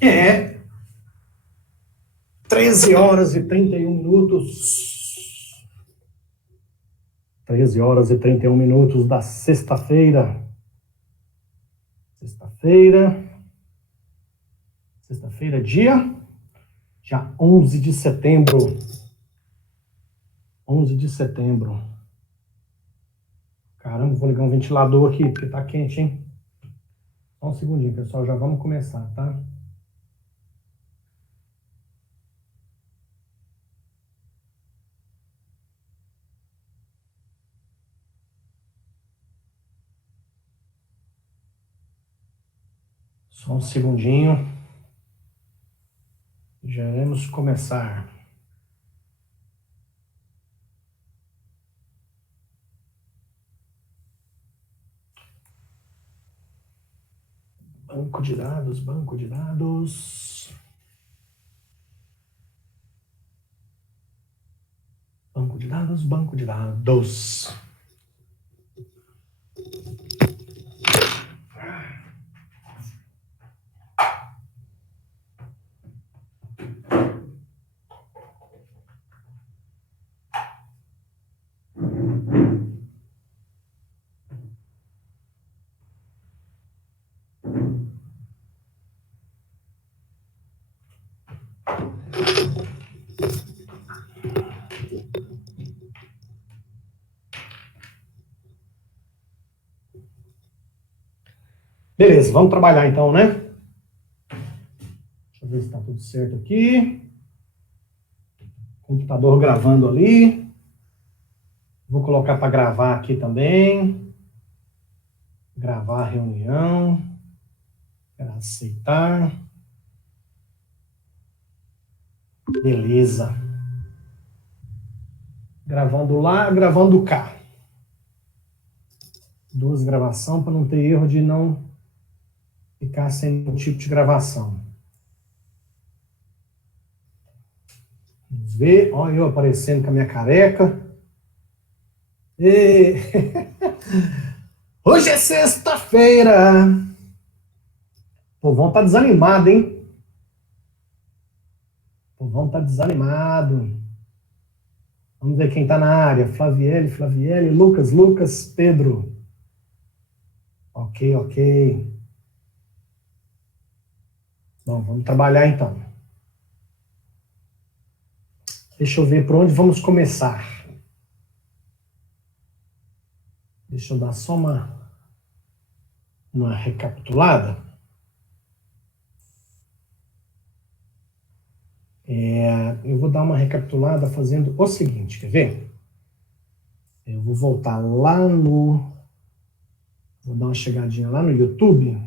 É 13 horas e 31 minutos. 13 horas e 31 minutos da sexta-feira. Sexta-feira, dia 11 de setembro. 11 de setembro. Caramba, vou ligar um ventilador aqui, porque tá quente, hein? Só um segundinho, pessoal, já vamos começar, tá? Só um segundinho. Já iremos começar. Banco de dados. Banco de dados. Beleza, vamos trabalhar então, né? Deixa eu ver se está tudo certo aqui. Computador gravando ali. Vou colocar para gravar aqui também. Gravar a reunião. Quero aceitar. Beleza. Gravando lá, gravando cá. Duas gravações para não ter erro de não ficar sem nenhum tipo de gravação. Vamos ver. Olha eu aparecendo com a minha careca. E... Hoje é sexta-feira. O povão tá desanimado, hein? O povão tá desanimado. Vamos ver quem tá na área. Flaviele, Lucas, Pedro. Ok. Bom, vamos trabalhar então. Deixa eu ver por onde vamos começar. Deixa eu dar só uma recapitulada. Eu vou dar uma recapitulada fazendo o seguinte, quer ver? Eu vou voltar lá no... Vou dar uma chegadinha lá no YouTube.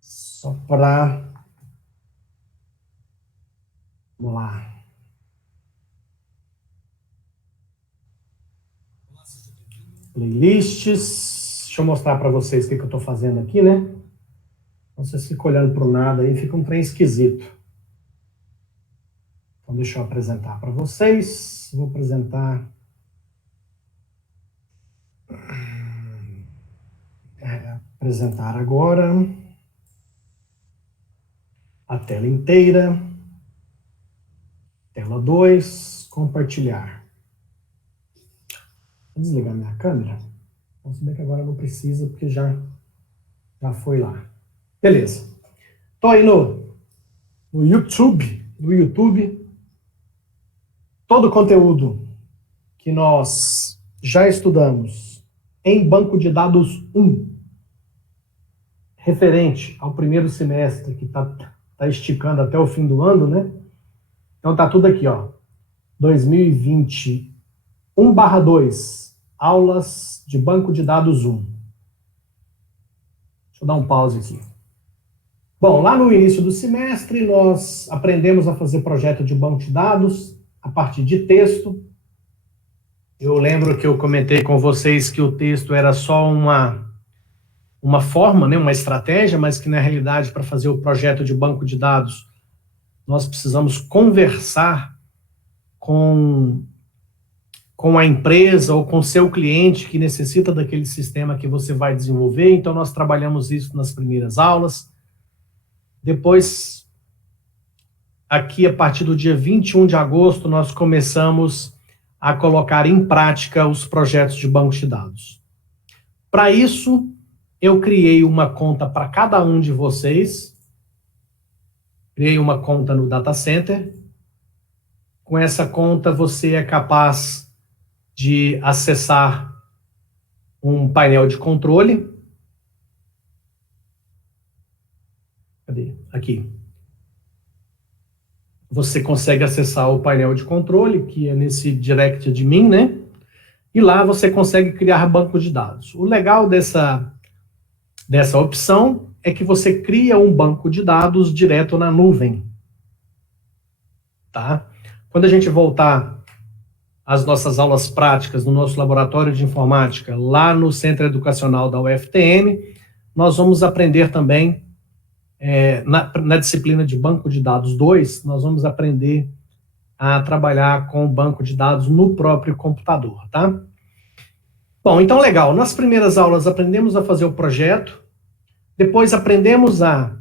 Só para... Vamos lá. Playlists. Deixa eu mostrar para vocês o que eu estou fazendo aqui, né? Então, vocês ficam olhando para o nada aí, fica um trem esquisito. Então, deixa eu apresentar para vocês. Vou apresentar... apresentar agora a tela inteira. Tela 2, compartilhar. Vou desligar minha câmera. Vamos ver que agora não precisa, porque já foi lá. Beleza. Estou aí no YouTube. Todo o conteúdo que nós já estudamos em banco de dados 1, referente ao primeiro semestre, que tá esticando até o fim do ano, né? Então tá tudo aqui, ó. 2020 1/2, aulas de banco de dados 1. Deixa eu dar um pause aqui. Bom, lá no início do semestre, nós aprendemos a fazer projeto de banco de dados a partir de texto. Eu lembro que eu comentei com vocês que o texto era só uma forma, né, uma estratégia, mas que na realidade, para fazer o projeto de banco de dados, nós precisamos conversar com com a empresa ou com o seu cliente que necessita daquele sistema que você vai desenvolver. Então, nós trabalhamos isso nas primeiras aulas. Depois, aqui, a partir do dia 21 de agosto, nós começamos a colocar em prática os projetos de banco de dados. Para isso, eu criei uma conta para cada um de vocês. Criei uma conta no Data Center. Com essa conta, você é capaz de acessar um painel de controle. Cadê? Aqui. Você consegue acessar o painel de controle, que é nesse Direct Admin, né? E lá você consegue criar banco de dados. O legal dessa opção é que você cria um banco de dados direto na nuvem. Tá? Quando a gente voltar às nossas aulas práticas no nosso laboratório de informática, lá no Centro Educacional da UFTM, nós vamos aprender também, na disciplina de Banco de Dados 2, nós vamos aprender a trabalhar com o banco de dados no próprio computador, tá? Bom, então legal, nas primeiras aulas aprendemos a fazer o projeto, depois aprendemos a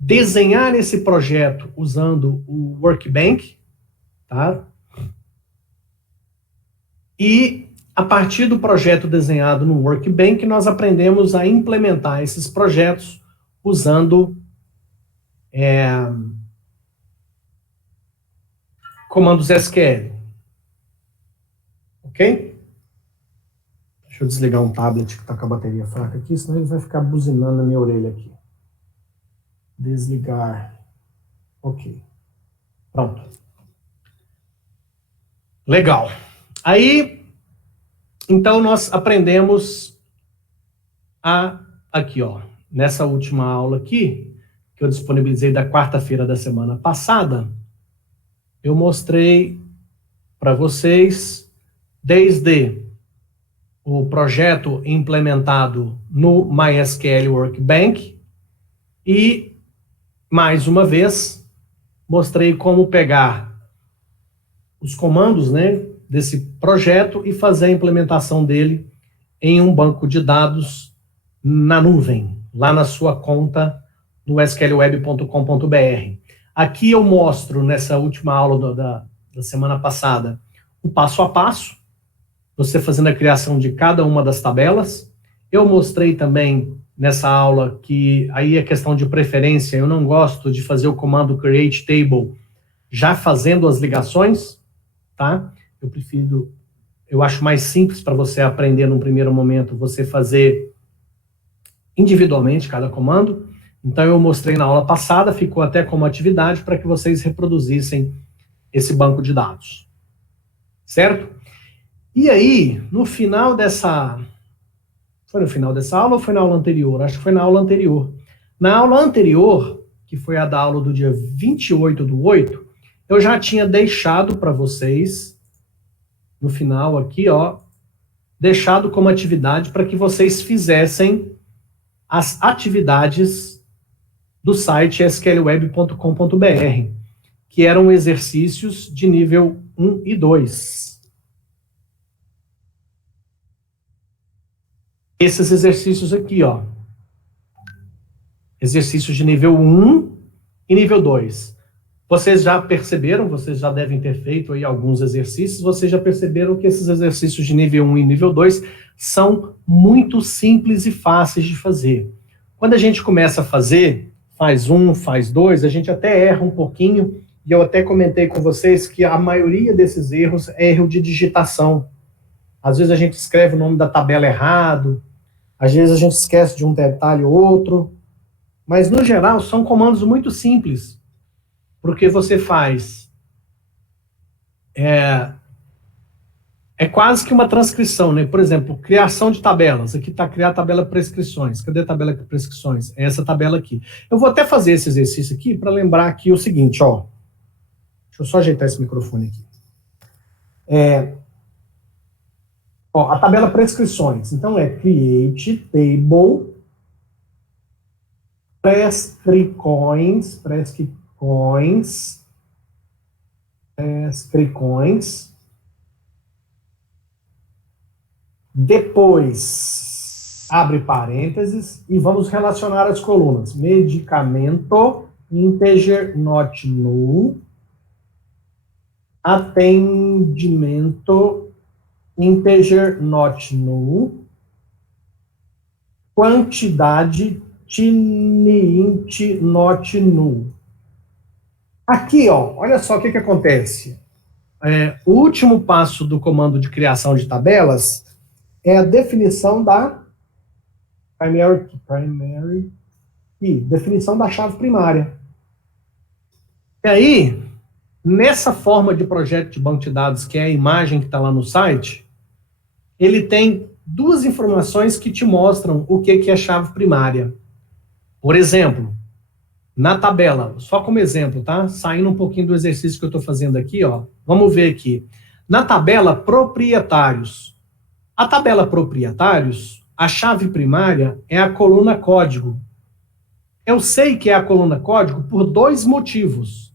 desenhar esse projeto usando o Workbench, tá? E a partir do projeto desenhado no Workbench, nós aprendemos a implementar esses projetos usando comandos SQL. Ok? Deixa eu desligar um tablet que está com a bateria fraca aqui, senão ele vai ficar buzinando na minha orelha aqui. Desligar. Ok. Pronto. Legal. Aí, então, nós aprendemos aqui, ó, nessa última aula aqui, que eu disponibilizei da quarta-feira da semana passada, eu mostrei para vocês, desde o projeto implementado no MySQL Workbench e, mais uma vez, mostrei como pegar os comandos, né, desse projeto e fazer a implementação dele em um banco de dados na nuvem, lá na sua conta no sqlweb.com.br. Aqui eu mostro, nessa última aula da semana passada, o passo a passo, você fazendo a criação de cada uma das tabelas. Eu mostrei também nessa aula que aí é questão de preferência, eu não gosto de fazer o comando create table já fazendo as ligações, tá? Eu acho mais simples para você aprender num primeiro momento, você fazer individualmente cada comando. Então eu mostrei na aula passada, ficou até como atividade para que vocês reproduzissem esse banco de dados. Certo? E aí, no final dessa... Foi no final dessa aula ou foi na aula anterior? Acho que foi na aula anterior. Na aula anterior, que foi a da aula do dia 28/8, eu já tinha deixado para vocês, no final aqui, ó, deixado como atividade para que vocês fizessem as atividades do site sqlweb.com.br, que eram exercícios de nível 1 e 2. Esses exercícios aqui, ó. Exercícios de nível 1 e nível 2. Vocês já perceberam, vocês já devem ter feito aí alguns exercícios, vocês já perceberam que esses exercícios de nível 1 e nível 2 são muito simples e fáceis de fazer. Quando a gente começa a fazer, faz 1, faz 2, a gente até erra um pouquinho, e eu até comentei com vocês que a maioria desses erros é erro de digitação. Às vezes a gente escreve o nome da tabela errado, às vezes a gente esquece de um detalhe ou outro, mas no geral são comandos muito simples, porque você faz... É quase que uma transcrição, né? Por exemplo, criação de tabelas. Aqui está criar tabela prescrições. Cadê a tabela de prescrições? É essa tabela aqui. Eu vou até fazer esse exercício aqui para lembrar aqui o seguinte, ó. Deixa eu só ajeitar esse microfone aqui. Ó, a tabela prescrições. Então é create table prescrições Depois, abre parênteses e vamos relacionar as colunas. Medicamento, integer not null, atendimento, integer not null, quantidade, int not null. Aqui, ó, olha só o que acontece. O último passo do comando de criação de tabelas é a definição da primary key, definição da chave primária. E aí, nessa forma de projeto de banco de dados, que é a imagem que está lá no site, ele tem duas informações que te mostram o que é chave primária. Por exemplo, na tabela, só como exemplo, tá? Saindo um pouquinho do exercício que eu estou fazendo aqui, ó. Vamos ver aqui. Na tabela proprietários. A tabela proprietários, a chave primária é a coluna código. Eu sei que é a coluna código por dois motivos.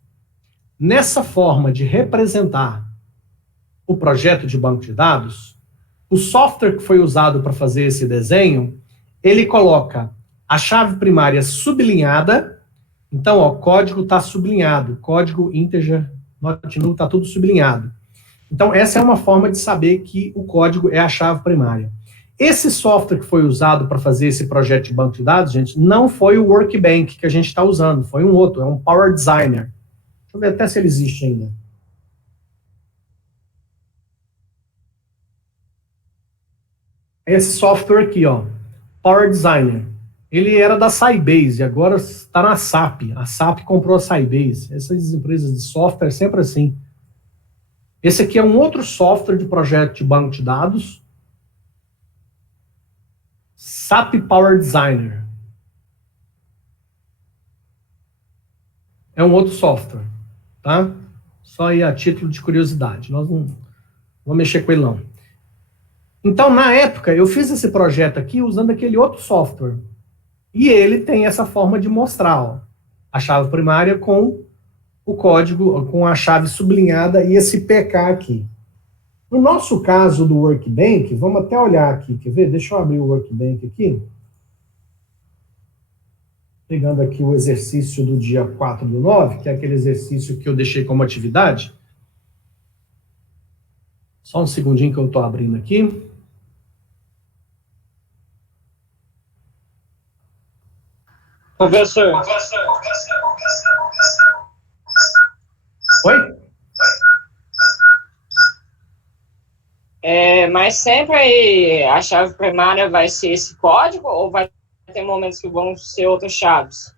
Nessa forma de representar o projeto de banco de dados, o software que foi usado para fazer esse desenho, ele coloca a chave primária sublinhada. Então, ó, código está sublinhado, código integer, not null, está tudo sublinhado. Então, essa é uma forma de saber que o código é a chave primária. Esse software que foi usado para fazer esse projeto de banco de dados, gente, não foi o Workbench que a gente está usando, foi um outro, é um Power Designer. Deixa eu ver até se ele existe ainda. Esse software aqui, ó, Power Designer. Ele era da Sybase, agora está na SAP. A SAP comprou a Sybase. Essas empresas de software é sempre assim. Esse aqui é um outro software de projeto de banco de dados. SAP Power Designer. É um outro software, tá? Só aí a título de curiosidade. Nós não vamos mexer com ele, não. Então, na época, eu fiz esse projeto aqui usando aquele outro software. E ele tem essa forma de mostrar, ó, a chave primária com o código, com a chave sublinhada e esse PK aqui. No nosso caso do Workbench, vamos até olhar aqui, quer ver? Deixa eu abrir o Workbench aqui. Pegando aqui o exercício do dia 4/9, que é aquele exercício que eu deixei como atividade. Só um segundinho que eu estou abrindo aqui. Professor. Oi? Mas sempre aí a chave primária vai ser esse código ou vai ter momentos que vão ser outras chaves?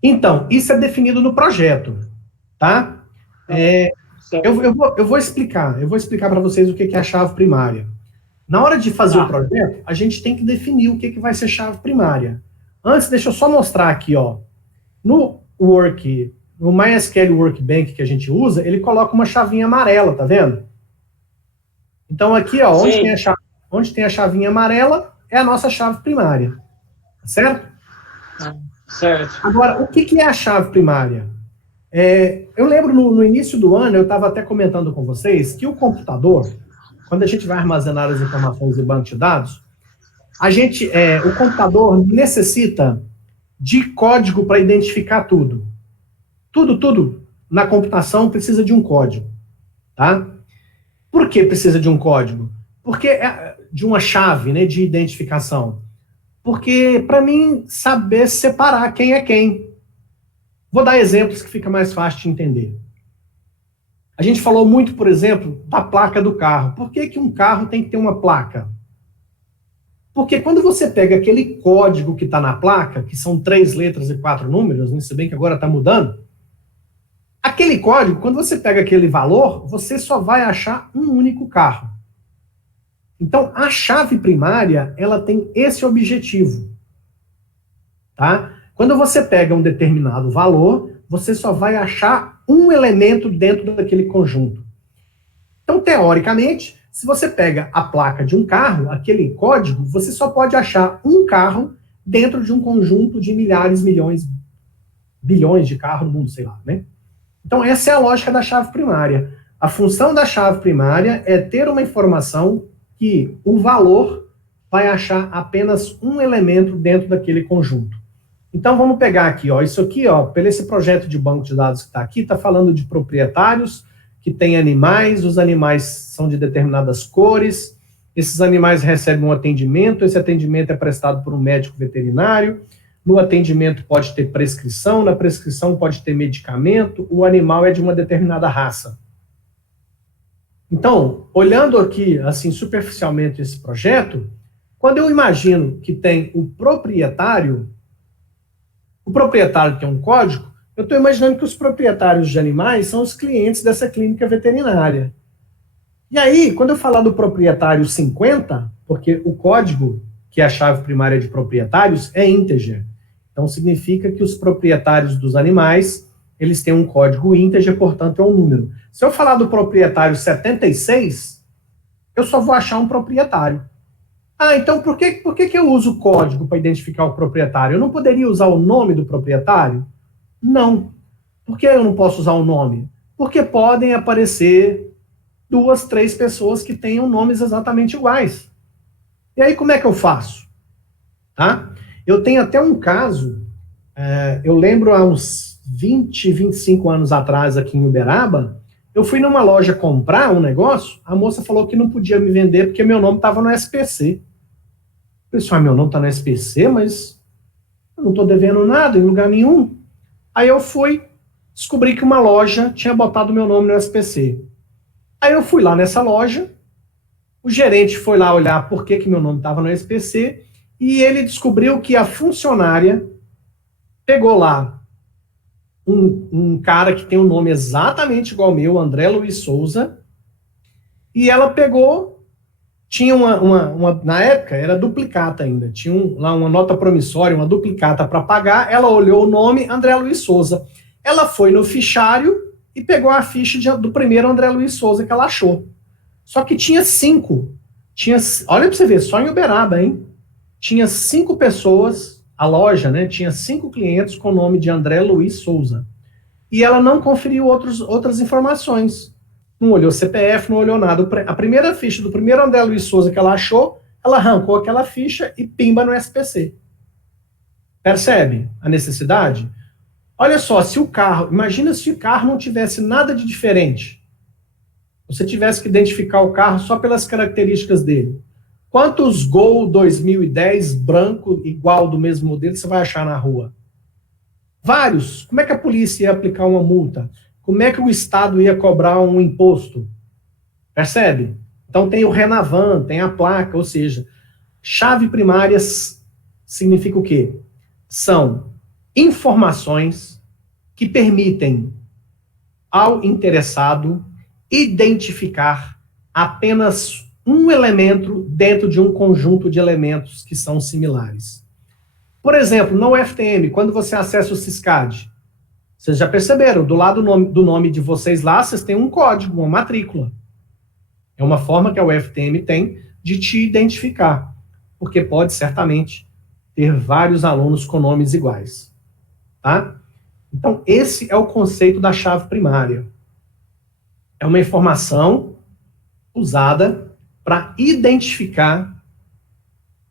Então, isso é definido no projeto, tá? Eu vou explicar para vocês o que é a chave primária. Na hora de fazer o projeto, a gente tem que definir o que vai ser chave primária. Antes, deixa eu só mostrar aqui, ó. No MySQL Workbench que a gente usa, ele coloca uma chavinha amarela, tá vendo? Então aqui, ó, onde tem a chavinha amarela, é a nossa chave primária. Certo? Certo. Agora, o que é a chave primária? Eu lembro no início do ano, eu estava até comentando com vocês, que o computador, quando a gente vai armazenar as informações em banco de dados, o computador necessita de código para identificar tudo. Tudo na computação precisa de um código, tá? Por que precisa de um código? Porque é de uma chave, né, de identificação. Porque, para mim, saber separar quem é quem. Vou dar exemplos que fica mais fácil de entender. A gente falou muito, por exemplo, da placa do carro. Por que um carro tem que ter uma placa? Porque quando você pega aquele código que está na placa, que são 3 letras e 4 números, né, se bem que agora está mudando, aquele código, quando você pega aquele valor, você só vai achar um único carro. Então, a chave primária, ela tem esse objetivo. Tá? Quando você pega um determinado valor, você só vai achar um elemento dentro daquele conjunto. Então, teoricamente, se você pega a placa de um carro, aquele código, você só pode achar um carro dentro de um conjunto de milhares, milhões, bilhões de carros no mundo, sei lá, né? Então, essa é a lógica da chave primária. A função da chave primária é ter uma informação que o valor vai achar apenas um elemento dentro daquele conjunto. Então, vamos pegar aqui, ó, isso aqui, ó, pelo esse projeto de banco de dados que está aqui, está falando de proprietários que têm animais, os animais são de determinadas cores, esses animais recebem um atendimento, esse atendimento é prestado por um médico veterinário, no atendimento pode ter prescrição, na prescrição pode ter medicamento, o animal é de uma determinada raça. Então, olhando aqui, assim, superficialmente esse projeto, quando eu imagino que tem o proprietário tem um código, eu estou imaginando que os proprietários de animais são os clientes dessa clínica veterinária. E aí, quando eu falar do proprietário 50, porque o código, que é a chave primária de proprietários, é integer. Então, significa que os proprietários dos animais, eles têm um código integer, portanto, é um número. Se eu falar do proprietário 76, eu só vou achar um proprietário. Ah, então por que eu uso o código para identificar o proprietário? Eu não poderia usar o nome do proprietário? Não. Por que eu não posso usar o nome? Porque podem aparecer 2, 3 pessoas que tenham nomes exatamente iguais. E aí como é que eu faço? Tá? Eu tenho até um caso, eu lembro há uns 20, 25 anos atrás aqui em Uberaba, eu fui numa loja comprar um negócio, a moça falou que não podia me vender porque meu nome estava no SPC. Pessoal, meu nome está no SPC, mas eu não estou devendo nada em lugar nenhum. Aí eu fui, descobri que uma loja tinha botado meu nome no SPC. Aí eu fui lá nessa loja, o gerente foi lá olhar por que meu nome estava no SPC, e ele descobriu que a funcionária pegou lá um cara que tem um nome exatamente igual ao meu, André Luiz Souza, e ela pegou... Tinha na época, era duplicata ainda, tinha lá uma nota promissória, uma duplicata para pagar, ela olhou o nome André Luiz Souza. Ela foi no fichário e pegou a ficha do primeiro André Luiz Souza que ela achou. Só que tinha 5. Olha para você ver, só em Uberaba, hein? Tinha 5 pessoas, a loja, né? Tinha 5 clientes com o nome de André Luiz Souza. E ela não conferiu outras informações. Não olhou CPF, não olhou nada. A primeira ficha do primeiro André Luiz Souza que ela achou, ela arrancou aquela ficha e pimba no SPC. Percebe a necessidade? Olha só, imagina se o carro não tivesse nada de diferente. Você tivesse que identificar o carro só pelas características dele. Quantos Gol 2010 branco igual do mesmo modelo você vai achar na rua? Vários. Como é que a polícia ia aplicar uma multa? Como é que o Estado ia cobrar um imposto? Percebe? Então tem o Renavan, tem a placa, ou seja, chave primárias significa o quê? São informações que permitem ao interessado identificar apenas um elemento dentro de um conjunto de elementos que são similares. Por exemplo, no UFTM, quando você acessa o Siscad, vocês já perceberam, do lado do nome de vocês lá, vocês têm um código, uma matrícula. É uma forma que a UFTM tem de te identificar, porque pode certamente ter vários alunos com nomes iguais. Tá? Então, esse é o conceito da chave primária. É uma informação usada para identificar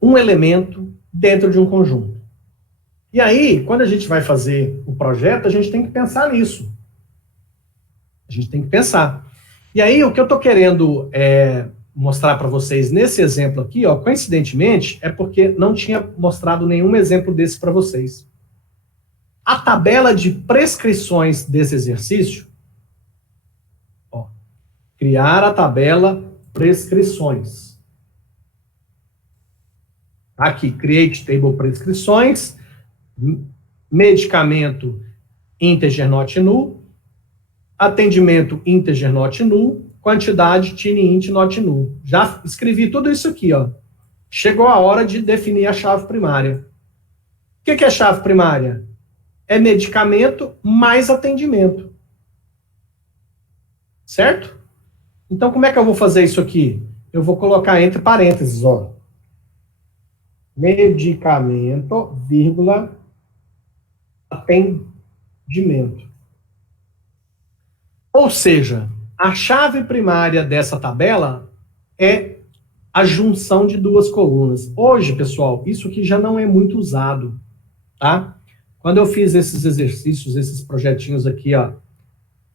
um elemento dentro de um conjunto. E aí, quando a gente vai fazer o projeto, a gente tem que pensar nisso. A gente tem que pensar. E aí, o que eu estou querendo mostrar para vocês nesse exemplo aqui, ó, coincidentemente, é porque não tinha mostrado nenhum exemplo desse para vocês. A tabela de prescrições desse exercício, ó, criar a tabela prescrições. Aqui, create table prescrições, medicamento integer not null, atendimento integer not null, quantidade tine int not null. Já escrevi tudo isso aqui, ó. Chegou a hora de definir a chave primária. O que é chave primária? É medicamento mais atendimento. Certo? Então, como é que eu vou fazer isso aqui? Eu vou colocar entre parênteses, ó. Medicamento, vírgula, atendimento. Ou seja, a chave primária dessa tabela é a junção de duas colunas. Hoje, pessoal, isso aqui já não é muito usado, tá? Quando eu fiz esses exercícios, esses projetinhos aqui, ó,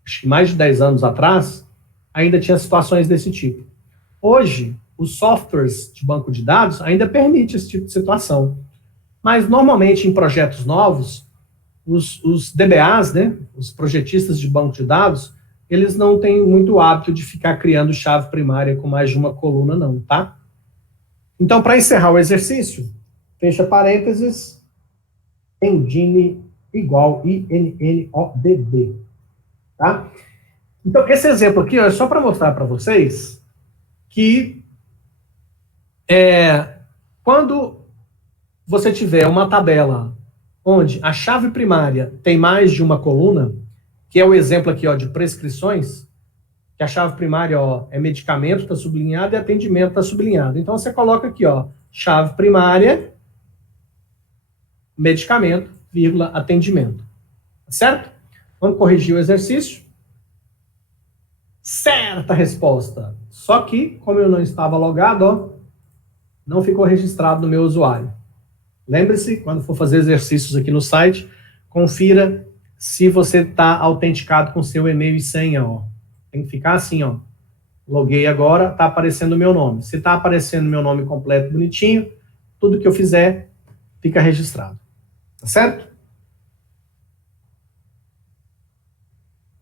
acho que mais de 10 anos atrás, ainda tinha situações desse tipo. Hoje, os softwares de banco de dados ainda permitem esse tipo de situação. Mas, normalmente, em projetos novos, os DBAs, né, os projetistas de banco de dados, eles não têm muito hábito de ficar criando chave primária com mais de uma coluna, não, tá? Então, para encerrar o exercício, fecha parênteses, engine igual INNODB, tá? Então, esse exemplo aqui ó, é só para mostrar para vocês que quando você tiver uma tabela onde a chave primária tem mais de uma coluna, que é o exemplo aqui ó, de prescrições, que a chave primária ó, é medicamento, está sublinhado, e atendimento está sublinhado. Então, você coloca aqui, ó, chave primária, medicamento, vírgula, atendimento. Certo? Vamos corrigir o exercício. Certa resposta. Só que, como eu não estava logado, ó, não ficou registrado no meu usuário. Lembre-se, quando for fazer exercícios aqui no site, confira se você está autenticado com seu e-mail e senha, ó. Tem que ficar assim, ó. Loguei agora, está aparecendo o meu nome. Se está aparecendo o meu nome completo, bonitinho, tudo que eu fizer fica registrado. Tá certo?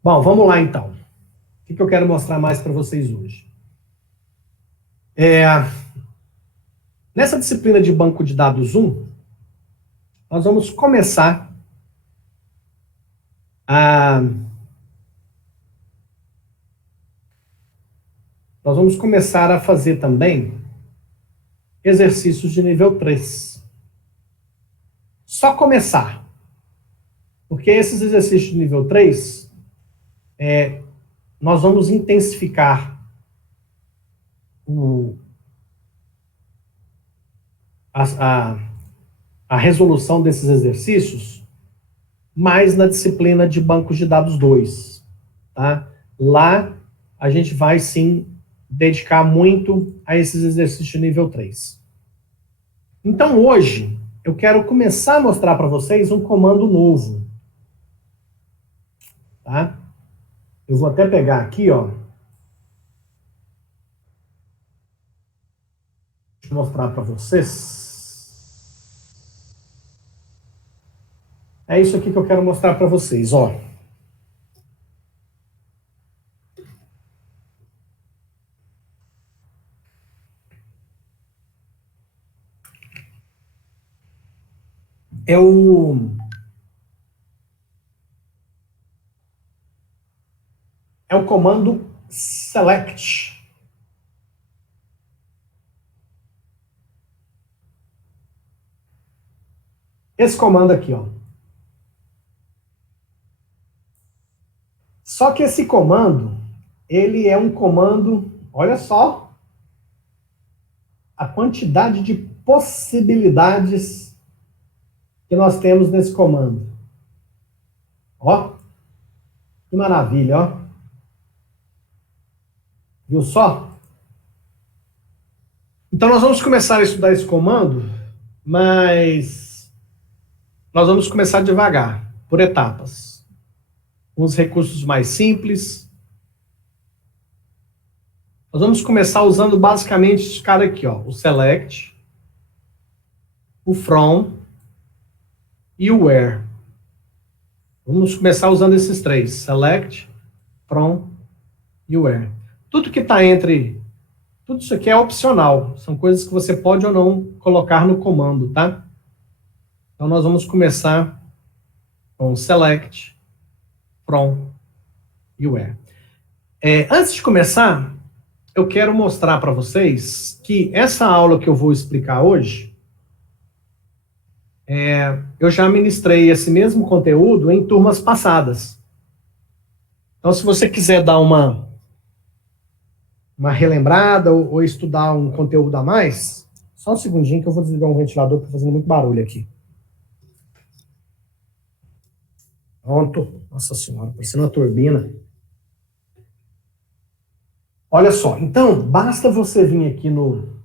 Bom, vamos lá então. O que eu quero mostrar mais para vocês hoje? Nessa disciplina de banco de dados 1, nós vamos começar a... Nós vamos começar a fazer também exercícios de nível 3. Só começar. Porque esses exercícios de nível 3, nós vamos intensificar a resolução desses exercícios mais na disciplina de bancos de dados 2. Tá? Lá, a gente vai, sim, dedicar muito a esses exercícios de nível 3. Então, hoje, eu quero começar a mostrar para vocês um comando novo. Tá? Eu vou até pegar aqui, ó. Deixa eu mostrar para vocês. É isso aqui que eu quero mostrar para vocês, ó. É o comando select. Esse comando aqui, ó. Só que esse comando, ele é um comando, olha só, a quantidade de possibilidades que nós temos nesse comando. Ó, que maravilha, ó. Viu só? Então nós vamos começar a estudar esse comando, mas nós vamos começar devagar, por etapas. Com os recursos mais simples. Nós vamos começar usando basicamente esse cara aqui, ó, o select, o from e o where. Vamos começar usando esses três, select, from e where. Tudo que está entre... Tudo isso aqui é opcional. São coisas que você pode ou não colocar no comando, tá? Então, nós vamos começar com select, from e where. Antes de começar, eu quero mostrar para vocês que essa aula que eu vou explicar hoje, eu já ministrei esse mesmo conteúdo em turmas passadas. Então, se você quiser dar uma relembrada ou estudar um conteúdo a mais, só um segundinho que eu vou desligar um ventilador que está fazendo muito barulho aqui. Pronto. Nossa senhora, parecendo uma turbina. Olha só, então, basta você vir aqui no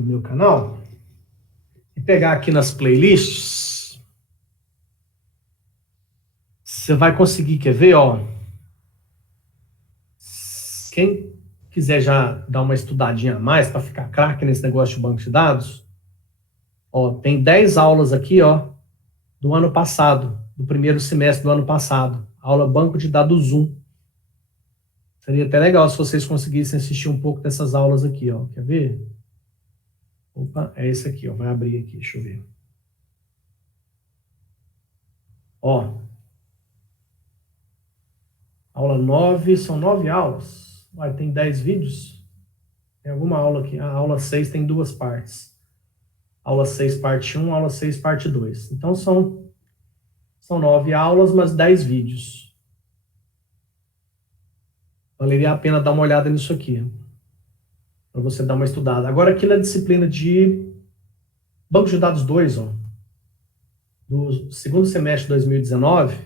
no meu canal e pegar aqui nas playlists, você vai conseguir, quer ver, ó. Quem quiser já dar uma estudadinha a mais para ficar craque nesse negócio de banco de dados, ó, tem 10 aulas aqui, ó, do ano passado, do primeiro semestre do ano passado. Aula Banco de Dados 1. Seria até legal se vocês conseguissem assistir um pouco dessas aulas aqui, ó. Quer ver? Opa, é esse aqui, ó. Vai abrir aqui, deixa eu ver. Ó. Aula 9, são 9 aulas. Vai, tem 10 vídeos. Tem alguma aula aqui. A aula 6 tem 2 partes. Aula 6, parte 1, aula 6, parte 2. Então, são 9 aulas, mas 10 vídeos. Valeria a pena dar uma olhada nisso aqui, para você dar uma estudada. Agora, aqui na disciplina de Banco de Dados 2, ó, do segundo semestre de 2019,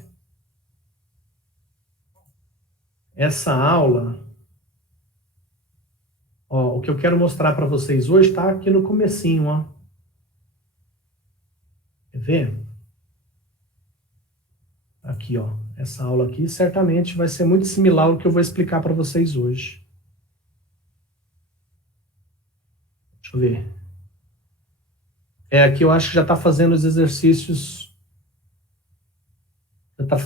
essa aula, ó, o que eu quero mostrar para vocês hoje está aqui no comecinho, ó. Quer ver? Aqui, ó, essa aula aqui certamente vai ser muito similar ao que eu vou explicar para vocês hoje. Deixa eu ver. Aqui eu acho que já está fazendo os exercícios,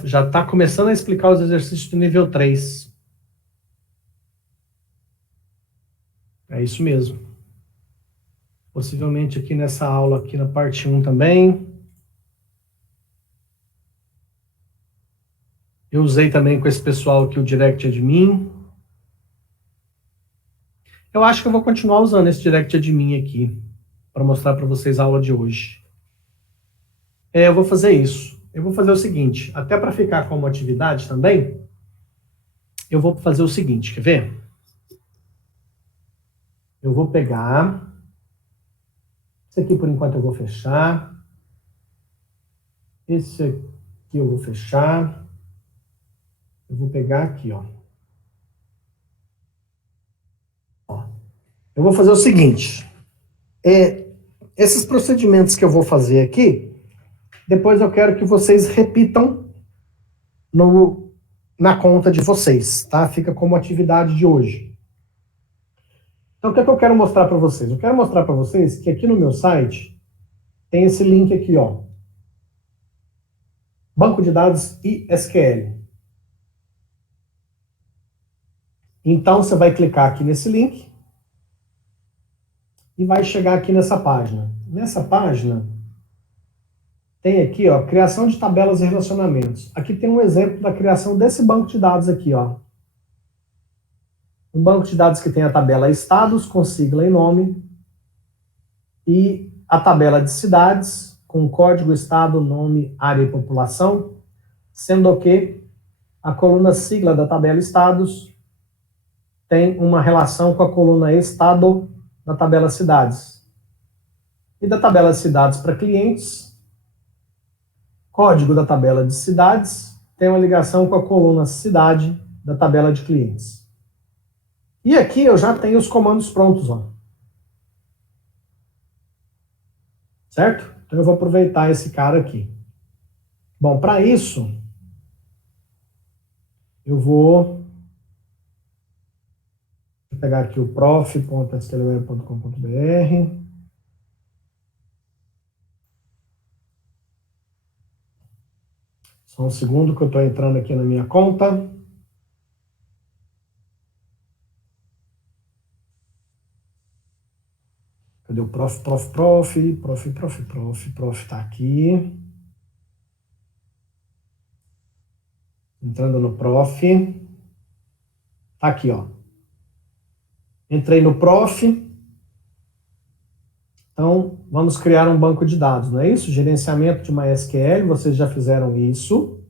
já está começando a explicar os exercícios do nível 3. É isso mesmo. Possivelmente aqui nessa aula, aqui na parte 1 também. Eu usei também com esse pessoal aqui o Direct Admin. Eu acho que eu vou continuar usando esse Direct Admin aqui, para mostrar para vocês a aula de hoje. Eu vou fazer isso. Eu vou fazer o seguinte, até para ficar como atividade também, eu vou fazer o seguinte, quer ver? Eu vou pegar, esse aqui por enquanto eu vou fechar, esse aqui eu vou fechar, eu vou pegar aqui, ó. Eu vou fazer o seguinte, esses procedimentos que eu vou fazer aqui, depois eu quero que vocês repitam na conta de vocês, tá? Fica como atividade de hoje. Então, o que é que eu quero mostrar para vocês? Eu quero mostrar para vocês que aqui no meu site tem esse link aqui, ó. Banco de Dados e SQL. Então, você vai clicar aqui nesse link e vai chegar aqui nessa página. Nessa página, tem aqui, ó, criação de tabelas e relacionamentos. Aqui tem um exemplo da criação desse banco de dados aqui, ó. Um banco de dados que tem a tabela estados, com sigla e nome, e a tabela de cidades, com código, estado, nome, área e população, sendo que a coluna sigla da tabela estados tem uma relação com a coluna estado da tabela cidades. E da tabela de cidades para clientes, código da tabela de cidades tem uma ligação com a coluna cidade da tabela de clientes. E aqui eu já tenho os comandos prontos, ó. Certo? Então eu vou aproveitar esse cara aqui. Bom, para isso, eu vou pegar aqui o prof.sqlweb.com.br. Só um segundo que eu estou entrando aqui na minha conta. Cadê o prof, tá aqui. Entrando no prof. Tá aqui, ó. Entrei no prof. Então, vamos criar um banco de dados, não é isso? Gerenciamento de MySQL, vocês já fizeram isso.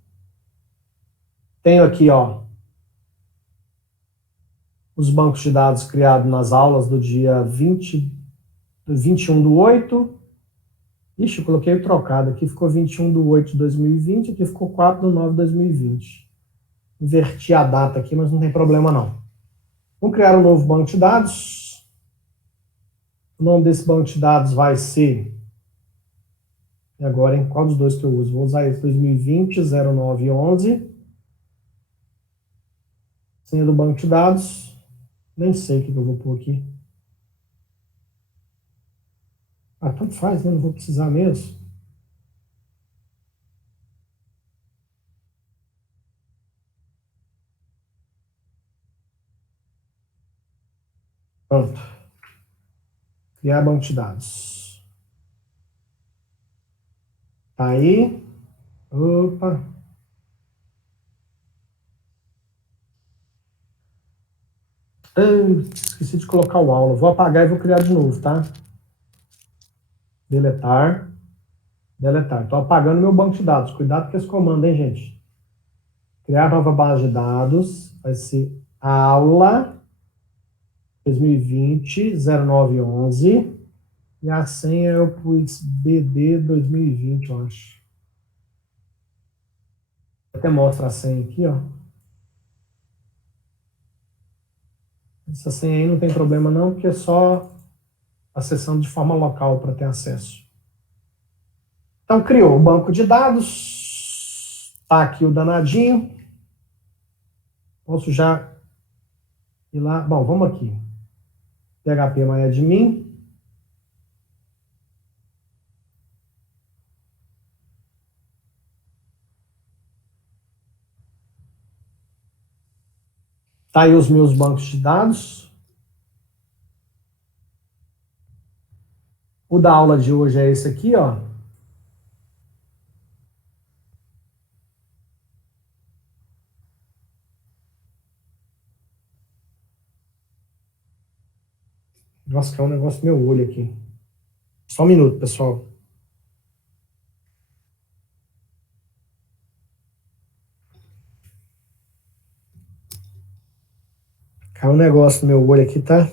Tenho aqui, ó, os bancos de dados criados nas aulas do dia 21/8. Ixi, eu coloquei o trocado. Aqui ficou 21/8 de 2020, aqui ficou 4/9 de 2020. Inverti a data aqui, mas não tem problema não. Vamos criar um novo banco de dados. O nome desse banco de dados vai ser... E agora, em qual dos dois que eu uso? Vou usar esse 2020-0911. Senha do banco de dados. Nem sei o que eu vou pôr aqui. Ah, tanto faz, né? Não vou precisar mesmo. Pronto. Criar banco de dados. Tá aí. Opa. Esqueci de colocar o aula. Vou apagar e vou criar de novo, tá? Deletar. Deletar. Estou apagando meu banco de dados. Cuidado com esse comando, hein, gente? Criar nova base de dados. Vai ser aula 2020-0911. E a senha eu pus BD 2020, eu acho. Até mostra a senha aqui, ó. Essa senha aí não tem problema não, porque é só acessando de forma local para ter acesso. Então, criou o banco de dados. Tá aqui o danadinho. Posso já ir lá. Bom, vamos aqui. PHP MyAdmin. Tá aí os meus bancos de dados. O da aula de hoje é esse aqui, ó. Nossa, caiu um negócio no meu olho aqui. Só um minuto, pessoal. Caiu um negócio no meu olho aqui, tá?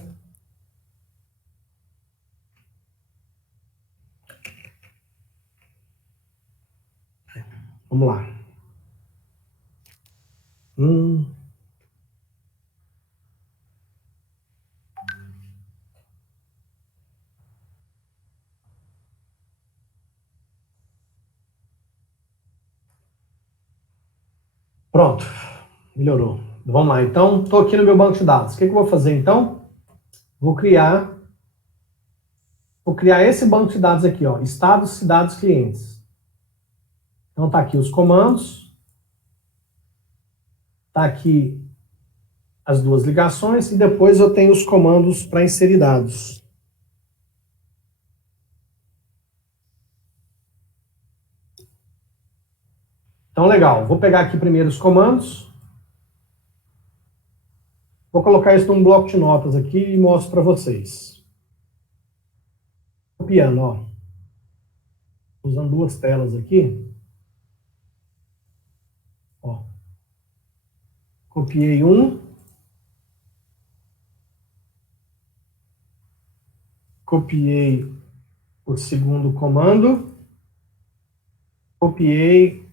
Vamos lá. Pronto. Melhorou. Vamos lá. Então, estou aqui no meu banco de dados. O que eu vou fazer, então? Vou criar esse banco de dados aqui, ó. Estados, cidades, clientes. Então, tá aqui os comandos. Tá aqui as duas ligações. E depois eu tenho os comandos para inserir dados. Então, legal. Vou pegar aqui primeiro os comandos. Vou colocar isso num bloco de notas aqui e mostro para vocês. Copiando, ó. Usando duas telas aqui. Ó. Copiei um. Copiei o segundo comando. Copiei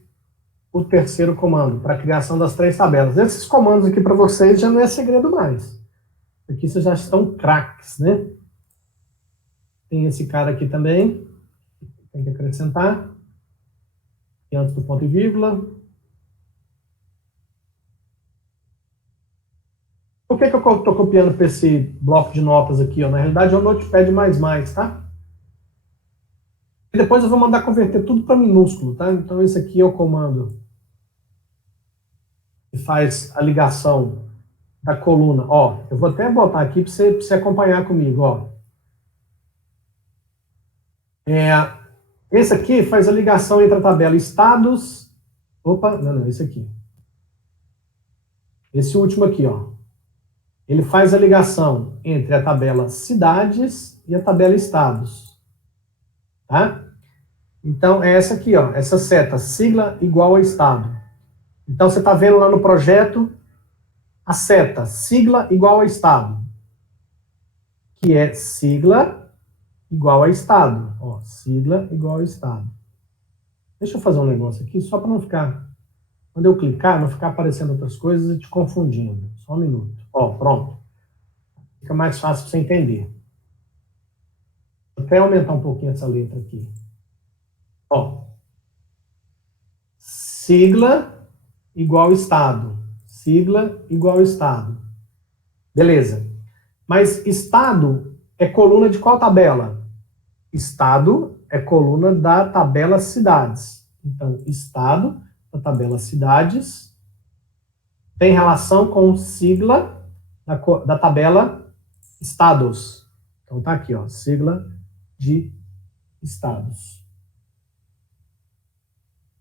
o terceiro comando para a criação das três tabelas. Esses comandos aqui para vocês já não é segredo mais. Aqui vocês já estão craques, né? Tem esse cara aqui também. Tem que acrescentar. E antes do ponto e vírgula. Por que eu estou copiando para esse bloco de notas aqui? Ó? Na realidade é o Notepad++, tá? E depois eu vou mandar converter tudo para minúsculo, tá? Então esse aqui é o comando que faz a ligação da coluna. Ó, eu vou até botar aqui para você acompanhar comigo, ó. Esse aqui faz a ligação entre a tabela estados... Opa, não, esse aqui. Esse último aqui, ó. Ele faz a ligação entre a tabela cidades e a tabela estados. Tá? Então, é essa aqui, ó. Essa seta, sigla igual a estado. Então, você está vendo lá no projeto a seta, sigla igual a estado. Que é sigla igual a estado. Ó, sigla igual a estado. Deixa eu fazer um negócio aqui, só para não ficar... Quando eu clicar, não ficar aparecendo outras coisas e te confundindo. Só um minuto. Ó, pronto. Fica mais fácil para você entender. Vou até aumentar um pouquinho essa letra aqui. Ó. Sigla igual estado. Sigla igual estado. Beleza. Mas estado é coluna de qual tabela? Estado é coluna da tabela cidades. Então, estado da tabela cidades tem relação com sigla da tabela estados. Então, tá aqui, ó, sigla de estados.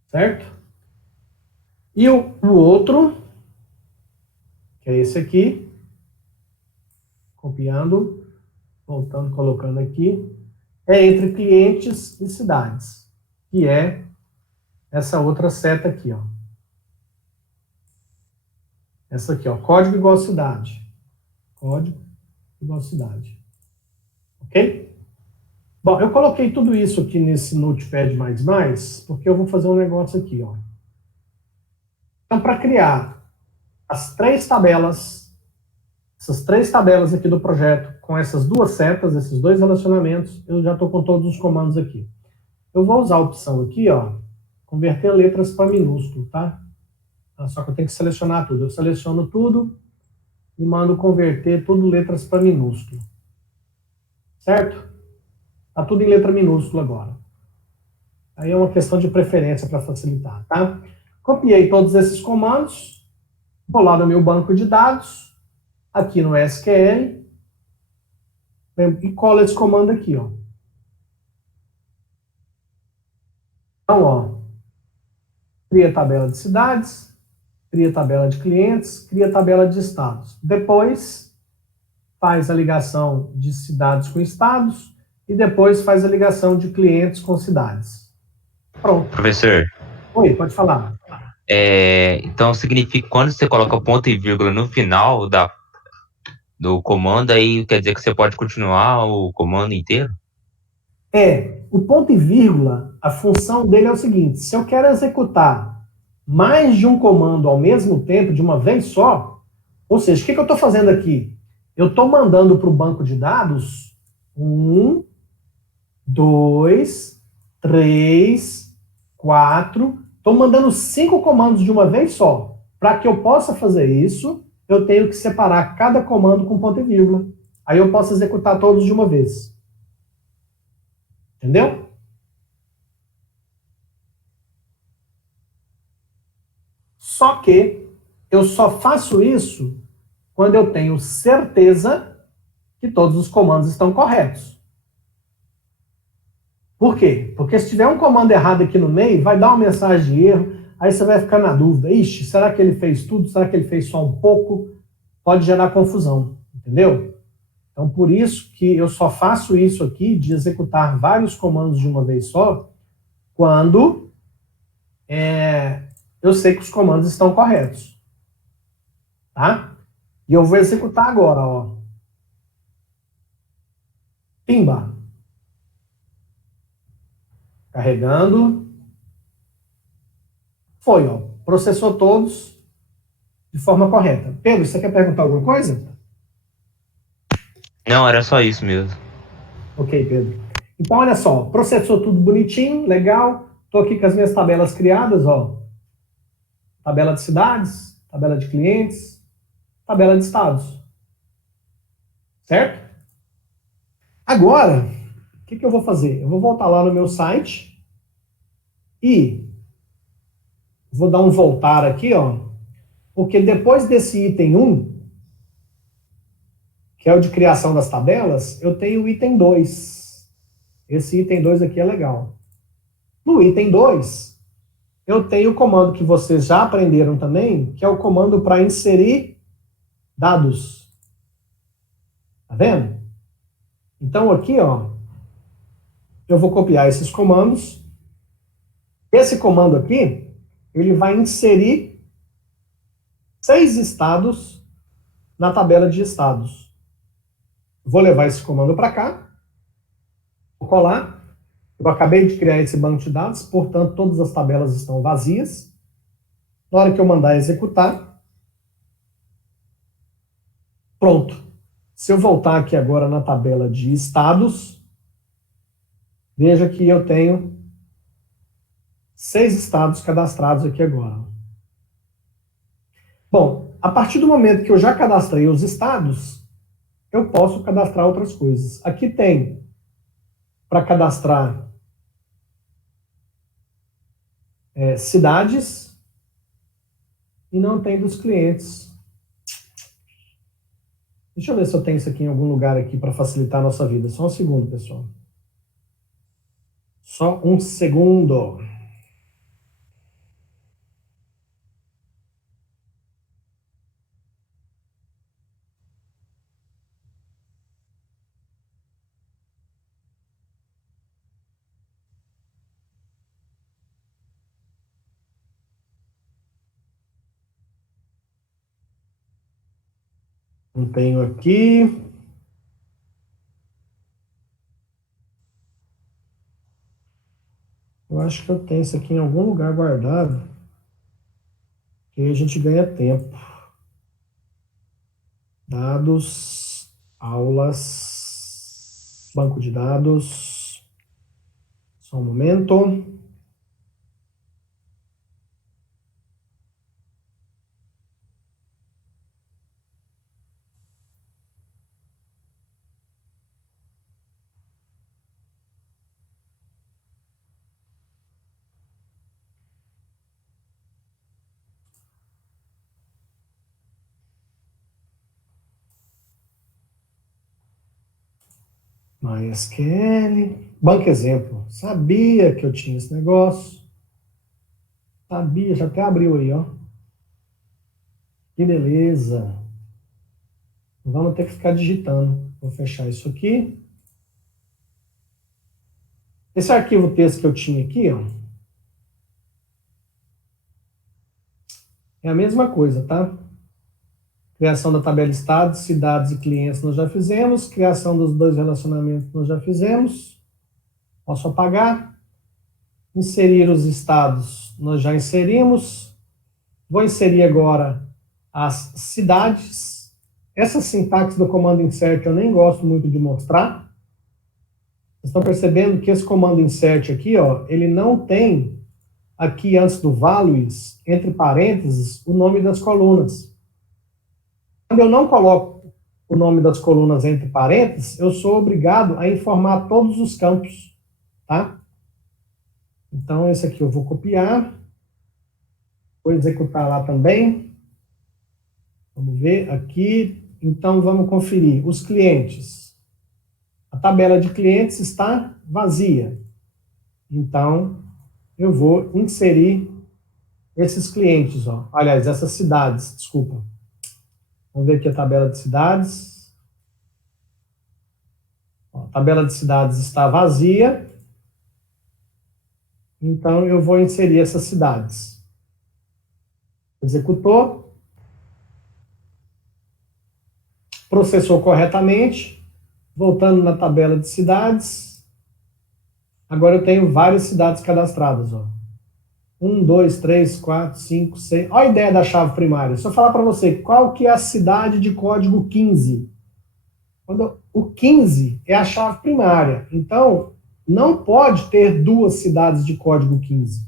Certo? E o outro, que é esse aqui, copiando, voltando, colocando aqui, é entre clientes e cidades, que é essa outra seta aqui, ó. Essa aqui, ó, código igual cidade. Código igual cidade. Ok? Bom, eu coloquei tudo isso aqui nesse Notepad++, porque eu vou fazer um negócio aqui, ó. Então, para criar as três tabelas, essas três tabelas aqui do projeto, com essas duas setas, esses dois relacionamentos, eu já estou com todos os comandos aqui. Eu vou usar a opção aqui, ó, converter letras para minúsculo, tá? Só que eu tenho que selecionar tudo. Eu seleciono tudo e mando converter tudo letras para minúsculo. Certo? Tá tudo em letra minúscula agora. Aí é uma questão de preferência para facilitar, tá? Copiei todos esses comandos, vou lá no meu banco de dados, aqui no SQL, e colo esse comando aqui, ó. Então, ó, cria tabela de cidades, cria tabela de clientes, cria tabela de estados. Depois, faz a ligação de cidades com estados e depois faz a ligação de clientes com cidades. Pronto. Professor. Oi, pode falar. Então, significa que quando você coloca ponto e vírgula no final do comando, aí quer dizer que você pode continuar o comando inteiro? O ponto e vírgula, a função dele é o seguinte: se eu quero executar mais de um comando ao mesmo tempo, de uma vez só, ou seja, o que eu estou fazendo aqui? Eu estou mandando para o banco de dados 1, 2, 3, 4, estou mandando 5 comandos de uma vez só. Para que eu possa fazer isso, eu tenho que separar cada comando com ponto e vírgula. Aí eu posso executar todos de uma vez. Entendeu? Só que eu só faço isso quando eu tenho certeza que todos os comandos estão corretos. Por quê? Porque se tiver um comando errado aqui no meio, vai dar uma mensagem de erro, aí você vai ficar na dúvida. Ixi, será que ele fez tudo? Será que ele fez só um pouco? Pode gerar confusão, entendeu? Então, por isso que eu só faço isso aqui, de executar vários comandos de uma vez só, quando eu sei que os comandos estão corretos. Tá? E eu vou executar agora, ó. Pimba. Carregando. Foi, ó. Processou todos de forma correta. Pedro, você quer perguntar alguma coisa? Não, era só isso mesmo. Ok, Pedro. Então, olha só. Processou tudo bonitinho, legal. Estou aqui com as minhas tabelas criadas, ó. Tabela de cidades, tabela de clientes, tabela de estados. Certo? Agora, o que eu vou fazer? Eu vou voltar lá no meu site e vou dar um voltar aqui, ó, porque depois desse item 1, que é o de criação das tabelas, eu tenho o item 2. Esse item 2 aqui é legal. No item 2, eu tenho o comando que vocês já aprenderam também, que é o comando para inserir dados. Tá vendo? Então aqui, ó, eu vou copiar esses comandos. Esse comando aqui, ele vai inserir 6 estados na tabela de estados. Vou levar esse comando para cá, vou colar. Eu acabei de criar esse banco de dados, portanto, todas as tabelas estão vazias. Na hora que eu mandar executar, pronto. Se eu voltar aqui agora na tabela de estados, Veja que eu tenho 6 estados cadastrados aqui agora. Bom, a partir do momento que eu já cadastrei os estados, eu posso cadastrar outras coisas. Aqui tem para cadastrar cidades e não tem dos clientes. Deixa eu ver se eu tenho isso aqui em algum lugar aqui para facilitar a nossa vida. Só um segundo, pessoal. Só um segundo. Não tenho aqui. Eu acho que eu tenho isso aqui em algum lugar guardado. Que aí a gente ganha tempo. Dados, aulas, banco de dados. Só um momento. MySQL. Banco exemplo. Sabia que eu tinha esse negócio. Sabia, já até abriu aí, ó. Que beleza. Vamos ter que ficar digitando. Vou fechar isso aqui. Esse arquivo texto que eu tinha aqui, ó, é a mesma coisa, tá? Criação da tabela estados, cidades e clientes nós já fizemos. Criação dos 2 relacionamentos nós já fizemos. Posso apagar. Inserir os estados nós já inserimos. Vou inserir agora as cidades. Essa sintaxe do comando insert eu nem gosto muito de mostrar. Vocês estão percebendo que esse comando insert aqui, ó, ele não tem aqui antes do values, entre parênteses, o nome das colunas. Quando eu não coloco o nome das colunas entre parênteses, eu sou obrigado a informar todos os campos, tá? Então, esse aqui eu vou copiar, vou executar lá também. Vamos ver aqui. Então, vamos conferir os clientes. A tabela de clientes está vazia. Então, eu vou inserir esses clientes, ó. Aliás, essas cidades, desculpa. Vamos ver aqui a tabela de cidades. Ó, a tabela de cidades está vazia. Então, eu vou inserir essas cidades. Executou. Processou corretamente. Voltando na tabela de cidades. Agora eu tenho várias cidades cadastradas, ó. 1, 2, 3, 4, 5, 6. Olha a ideia da chave primária. Se eu falar para você qual que é a cidade de código 15, o 15 é a chave primária. Então, não pode ter 2 cidades de código 15.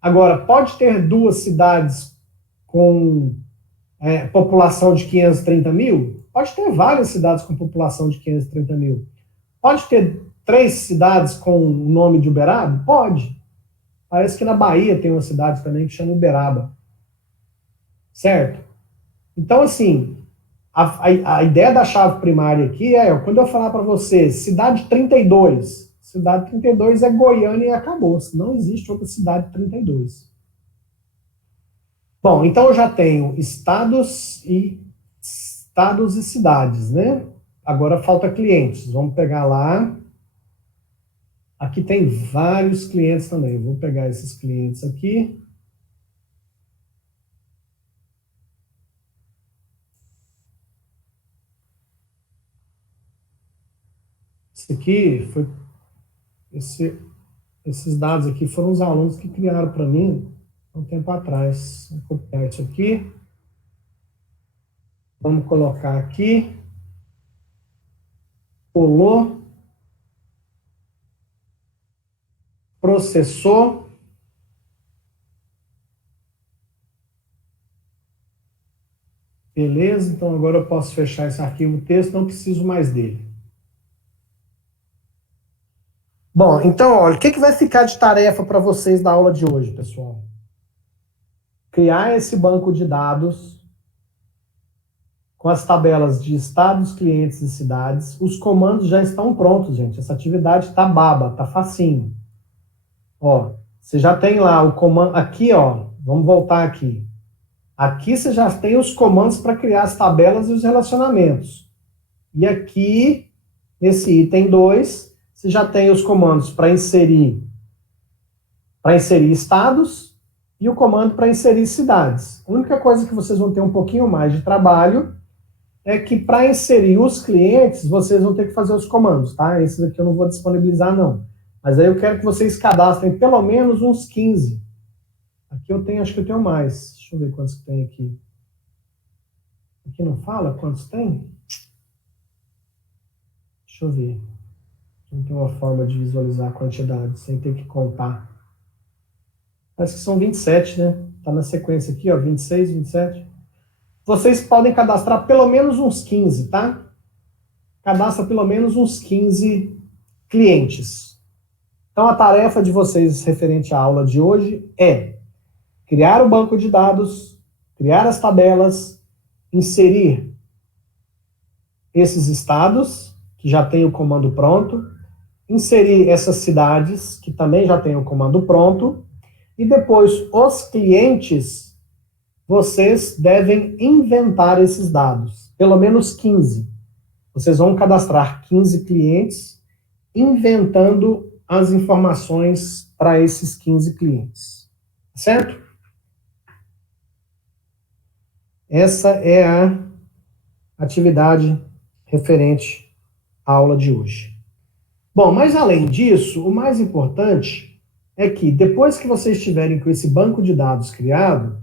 Agora, pode ter 2 cidades com população de 530 mil? Pode ter várias cidades com população de 530 mil. Pode ter 3 cidades com o nome de Uberaba? Pode. Parece que na Bahia tem uma cidade também que chama Uberaba. Certo? Então, assim, a ideia da chave primária aqui é, quando eu falar para você, cidade 32 é Goiânia e acabou. Não existe outra cidade 32. Bom, então eu já tenho estados e cidades, né? Agora falta clientes. Vamos pegar lá. Aqui tem vários clientes também. Vou pegar esses clientes aqui. Esse aqui foi... esses dados aqui foram os alunos que criaram para mim há um tempo atrás. Vou copiar isso aqui. Vamos colocar aqui. Colou. processou. Beleza, então agora eu posso fechar esse arquivo texto, não preciso mais dele. Bom, então, olha, o que vai ficar de tarefa para vocês da aula de hoje, pessoal? Criar esse banco de dados com as tabelas de estados, clientes e cidades. Os comandos já estão prontos, gente. Essa atividade está baba, está facinho. Ó, você já tem lá o comando... Aqui, ó, vamos voltar aqui. Aqui você já tem os comandos para criar as tabelas e os relacionamentos. E aqui, nesse item 2, você já tem os comandos para inserir estados e o comando para inserir cidades. A única coisa que vocês vão ter um pouquinho mais de trabalho é que para inserir os clientes, vocês vão ter que fazer os comandos, tá? Esses aqui eu não vou disponibilizar, não. Mas aí eu quero que vocês cadastrem pelo menos uns 15. Aqui eu tenho, acho que eu tenho mais. Deixa eu ver quantos que tem aqui. Aqui não fala quantos tem? Deixa eu ver. Não tem uma forma de visualizar a quantidade, sem ter que contar. Parece que são 27, né? Tá na sequência aqui, ó, 26, 27. Vocês podem cadastrar pelo menos uns 15, tá? Cadastra pelo menos uns 15 clientes. Então, a tarefa de vocês referente à aula de hoje é criar o banco de dados, criar as tabelas, inserir esses estados, que já tem o comando pronto, inserir essas cidades, que também já tem o comando pronto, e depois os clientes, vocês devem inventar esses dados, pelo menos 15. Vocês vão cadastrar 15 clientes, inventando as informações para esses 15 clientes. Certo? Essa é a atividade referente à aula de hoje. Bom, mas além disso, o mais importante é que depois que vocês tiverem com esse banco de dados criado,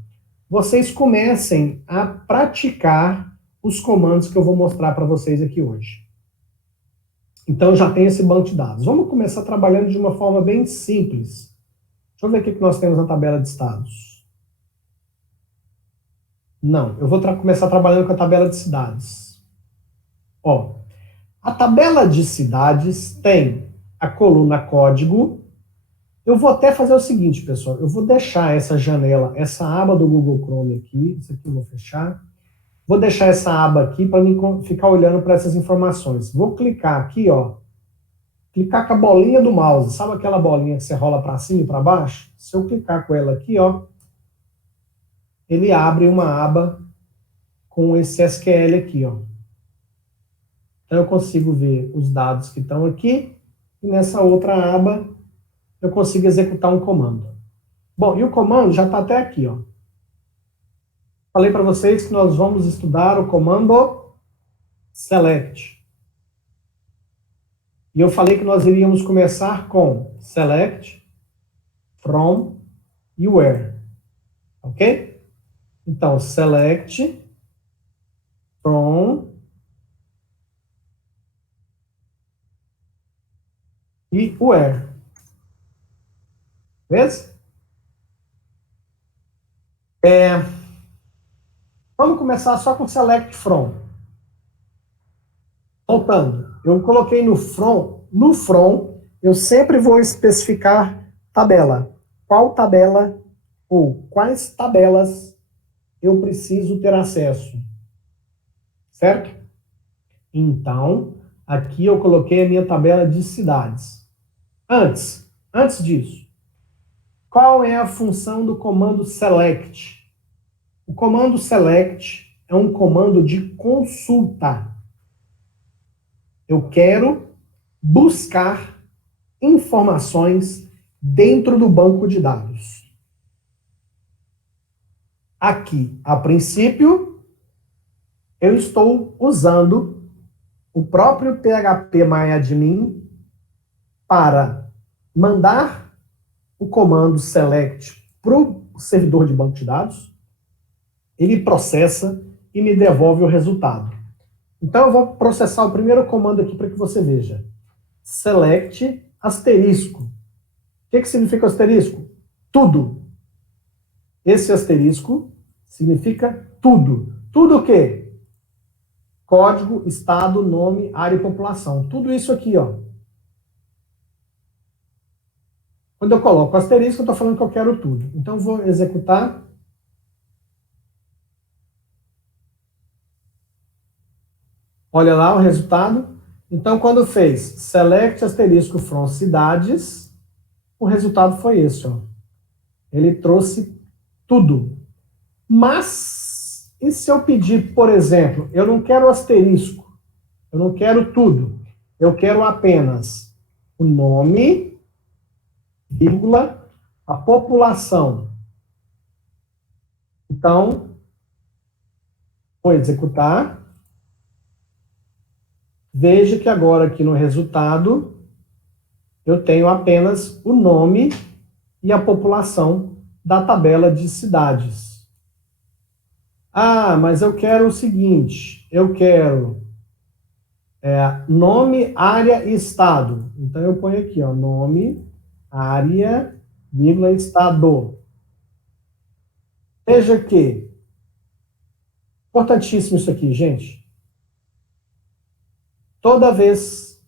vocês comecem a praticar os comandos que eu vou mostrar para vocês aqui hoje. Então, já tem esse banco de dados. Vamos começar trabalhando de uma forma bem simples. Deixa eu ver o que nós temos na tabela de estados. Não, eu vou começar trabalhando com a tabela de cidades. Ó, a tabela de cidades tem a coluna código. Eu vou até fazer o seguinte, pessoal. Eu vou deixar essa janela, essa aba do Google Chrome aqui. Isso aqui eu vou fechar. Vou deixar essa aba aqui para mim ficar olhando para essas informações. Vou clicar aqui, ó. Clicar com a bolinha do mouse. Sabe aquela bolinha que você rola para cima e para baixo? Se eu clicar com ela aqui, ó, ele abre uma aba com esse SQL aqui, ó. Então eu consigo ver os dados que estão aqui e nessa outra aba eu consigo executar um comando. Bom, e o comando já está até aqui, ó. Falei para vocês que nós vamos estudar o comando select. E eu falei que nós iríamos começar com select, from e where. Ok? Então, select, from e where. Beleza? Vamos começar só com select from. Voltando, eu coloquei no from. No from, eu sempre vou especificar tabela. Qual tabela ou quais tabelas eu preciso ter acesso. Certo? Então, aqui eu coloquei a minha tabela de cidades. Antes disso, qual é a função do comando select? O comando select é um comando de consulta. Eu quero buscar informações dentro do banco de dados. Aqui, a princípio, eu estou usando o próprio phpMyAdmin para mandar o comando select para o servidor de banco de dados, ele processa e me devolve o resultado. Então eu vou processar o primeiro comando aqui para que você veja. Select asterisco. que significa o asterisco? Tudo. Esse asterisco significa tudo. Tudo o quê? Código, estado, nome, área e população. Tudo isso aqui, ó. Quando eu coloco asterisco, eu estou falando que eu quero tudo. Então, eu vou executar. Olha lá o resultado. Então, quando fez select asterisco from cidades, o resultado foi esse, ó. Ele trouxe tudo. Mas, e se eu pedir, por exemplo, eu não quero asterisco, eu não quero tudo, eu quero apenas o nome, vírgula, a população. Então, vou executar. Veja que agora aqui no resultado, eu tenho apenas o nome e a população da tabela de cidades. Ah, mas eu quero o seguinte, eu quero nome, área e estado. Então eu ponho aqui, ó, nome, área, vírgula, estado. Veja que, importantíssimo isso aqui, gente. Toda vez,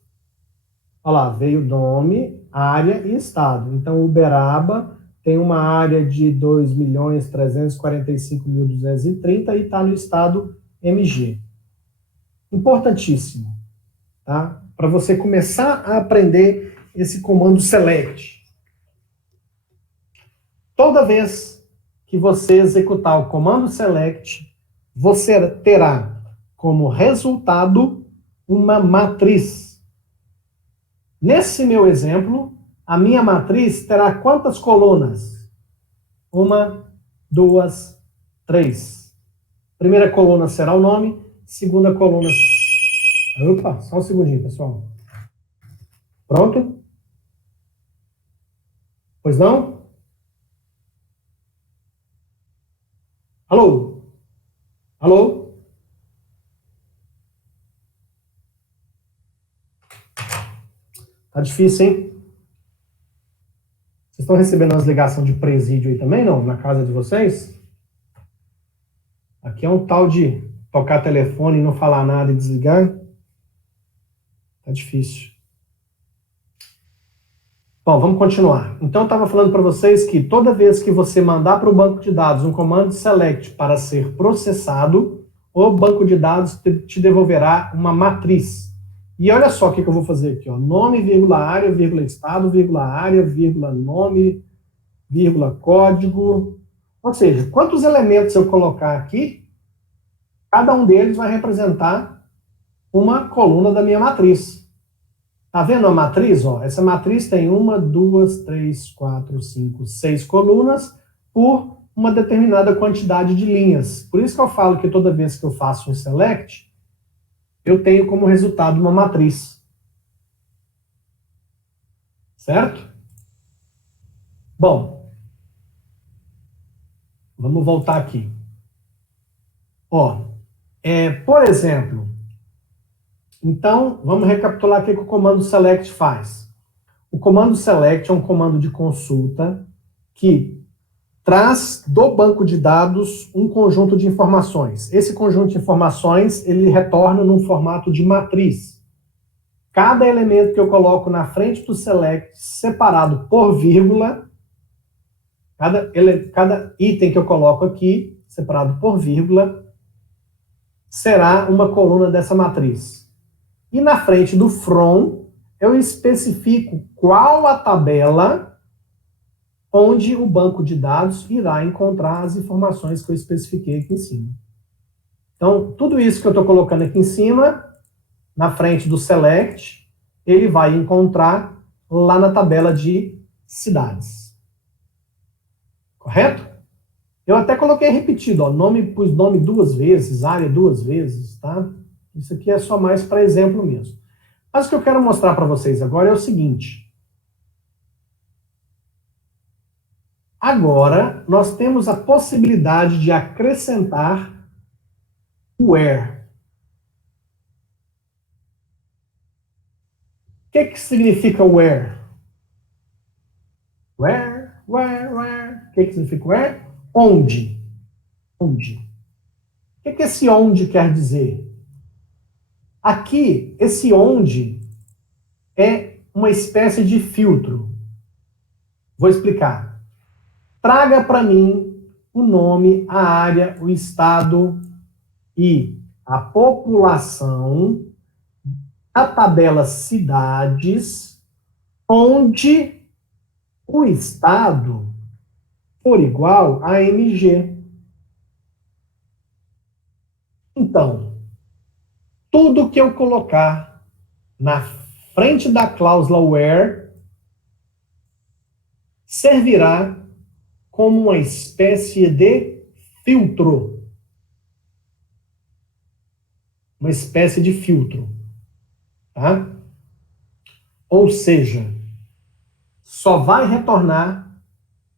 olha lá, veio nome, área e estado. Então Uberaba tem uma área de 2.345.230 e está no estado MG. Importantíssimo, tá? Para você começar a aprender esse comando select. Toda vez que você executar o comando select, você terá como resultado uma matriz. Nesse meu exemplo, a minha matriz terá quantas colunas? 1, 2, 3. Primeira coluna será o nome, segunda coluna... Opa, só um segundinho, pessoal. Pronto? Pois não? Alô? Alô? Tá difícil, hein? Vocês estão recebendo umas ligações de presídio aí também, não? Na casa de vocês? Aqui é um tal de tocar telefone e não falar nada e desligar. Tá difícil. Bom, vamos continuar. Então, eu estava falando para vocês que toda vez que você mandar para o banco de dados um comando select para ser processado, o banco de dados te devolverá uma matriz. E olha só o que eu vou fazer aqui, ó. Nome, vírgula, área, vírgula, estado, vírgula, área, vírgula, nome, vírgula, código. Ou seja, quantos elementos eu colocar aqui, cada um deles vai representar uma coluna da minha matriz. Tá vendo a matriz? Ó? Essa matriz tem 1, 2, 3, 4, 5, 6 colunas por uma determinada quantidade de linhas. Por isso que eu falo que toda vez que eu faço um select, eu tenho como resultado uma matriz. Certo? Bom, vamos voltar aqui. Ó, por exemplo, então, vamos recapitular o que o comando select faz. O comando select é um comando de consulta que traz do banco de dados um conjunto de informações. Esse conjunto de informações, ele retorna num formato de matriz. Cada elemento que eu coloco na frente do select, separado por vírgula, cada item que eu coloco aqui, separado por vírgula, será uma coluna dessa matriz. E na frente do from, eu especifico qual a tabela onde o banco de dados irá encontrar as informações que eu especifiquei aqui em cima. Então, tudo isso que eu estou colocando aqui em cima, na frente do select, ele vai encontrar lá na tabela de cidades. Correto? Eu até coloquei repetido, ó, pus nome 2 vezes, área 2 vezes, tá? Isso aqui é só mais para exemplo mesmo. Mas o que eu quero mostrar para vocês agora é o seguinte. Agora, nós temos a possibilidade de acrescentar o where. O que significa where? Where? O que significa where? Onde? Onde? O que esse onde quer dizer? Aqui, esse onde é uma espécie de filtro. Vou explicar. Traga para mim o nome, a área, o estado e a população da tabela cidades, onde o estado for igual a MG. Então, tudo que eu colocar na frente da cláusula where servirá como uma espécie de filtro. Uma espécie de filtro. Tá? Ou seja, só vai retornar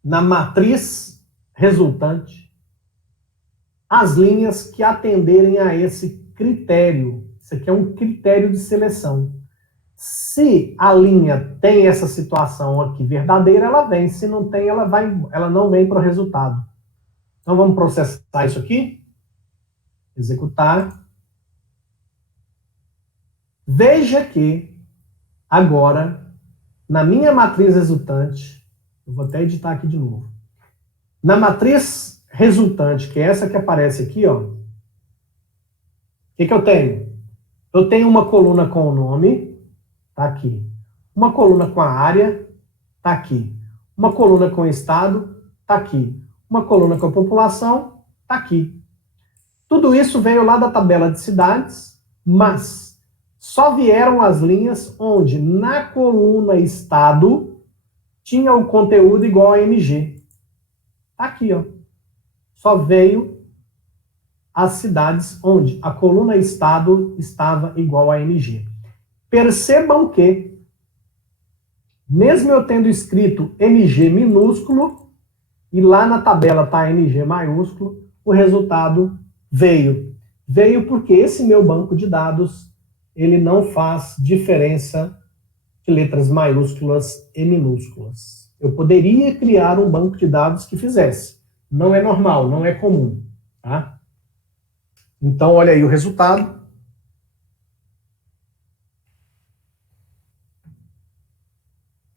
na matriz resultante as linhas que atenderem a esse critério. Isso aqui é um critério de seleção. Se a linha tem essa situação aqui verdadeira, ela vem. Se não tem, ela não vem para o resultado. Então vamos processar isso aqui. Executar. Veja que agora, na minha matriz resultante, eu vou até editar aqui de novo. Na matriz resultante, que é essa que aparece aqui, ó, o que eu tenho? Eu tenho uma coluna com o nome, tá aqui. Uma coluna com a área, tá aqui. Uma coluna com o estado, tá aqui. Uma coluna com a população, tá aqui. Tudo isso veio lá da tabela de cidades, mas só vieram as linhas onde na coluna estado tinha o conteúdo igual a MG. Tá aqui, ó. Só veio as cidades onde a coluna estado estava igual a MG. Percebam que, mesmo eu tendo escrito MG minúsculo, e lá na tabela está MG maiúsculo, o resultado veio. Veio porque esse meu banco de dados, ele não faz diferença de letras maiúsculas e minúsculas. Eu poderia criar um banco de dados que fizesse. Não é normal, não é comum. Tá? Então, olha aí o resultado.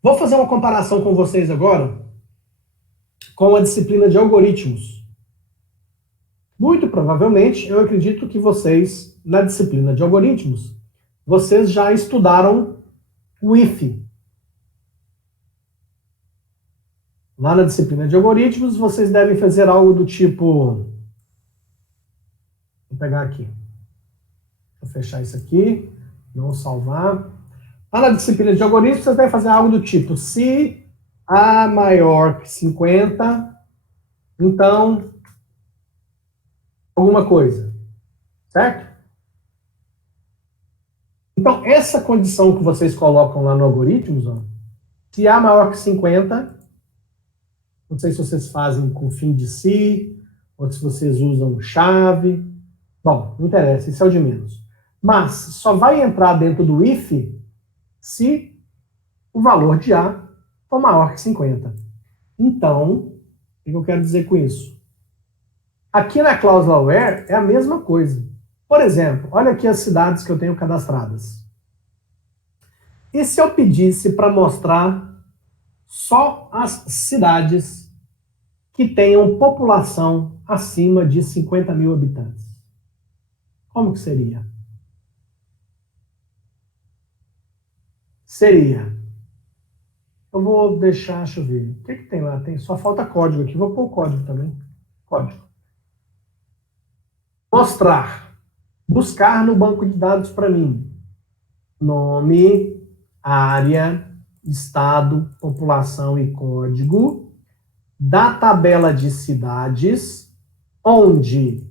Vou fazer uma comparação com vocês agora com a disciplina de algoritmos. Muito provavelmente, eu acredito que vocês, na disciplina de algoritmos, vocês já estudaram o if. Lá na disciplina de algoritmos, vocês devem fazer algo do tipo... Vou pegar aqui. Vou fechar isso aqui, não salvar. Lá na disciplina de algoritmos, vocês devem fazer algo do tipo, se A maior que 50, então, alguma coisa. Certo? Então, essa condição que vocês colocam lá no algoritmos, ó, se A maior que 50, não sei se vocês fazem com fim de si, ou se vocês usam chave. Bom, não interessa, isso é o de menos. Mas só vai entrar dentro do if se o valor de A for maior que 50. Então, o que eu quero dizer com isso? Aqui na cláusula where é a mesma coisa. Por exemplo, olha aqui as cidades que eu tenho cadastradas. E se eu pedisse para mostrar só as cidades que tenham população acima de 50 mil habitantes? Como que seria? Seria... Eu vou deixar, deixa eu ver. O que tem lá? Só falta código aqui. Vou pôr o código também. Código. Mostrar. Buscar no banco de dados para mim. Nome, área, estado, população e código da tabela de cidades, onde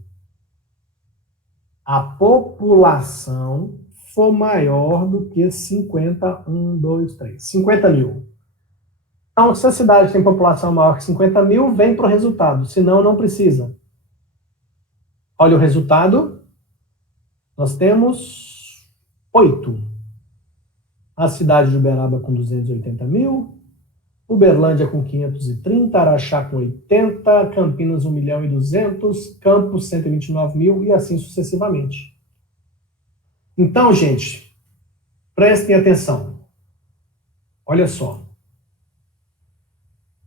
a população for maior do que 50 mil. Então, se a cidade tem população maior que 50 mil, vem para o resultado, senão não precisa. Olha o resultado. Nós temos 8. A cidade de Uberaba com 280 mil, Uberlândia com 530, Araxá com 80, Campinas 1.200.000, Campos 129.000 e assim sucessivamente. Então, gente, prestem atenção. Olha só.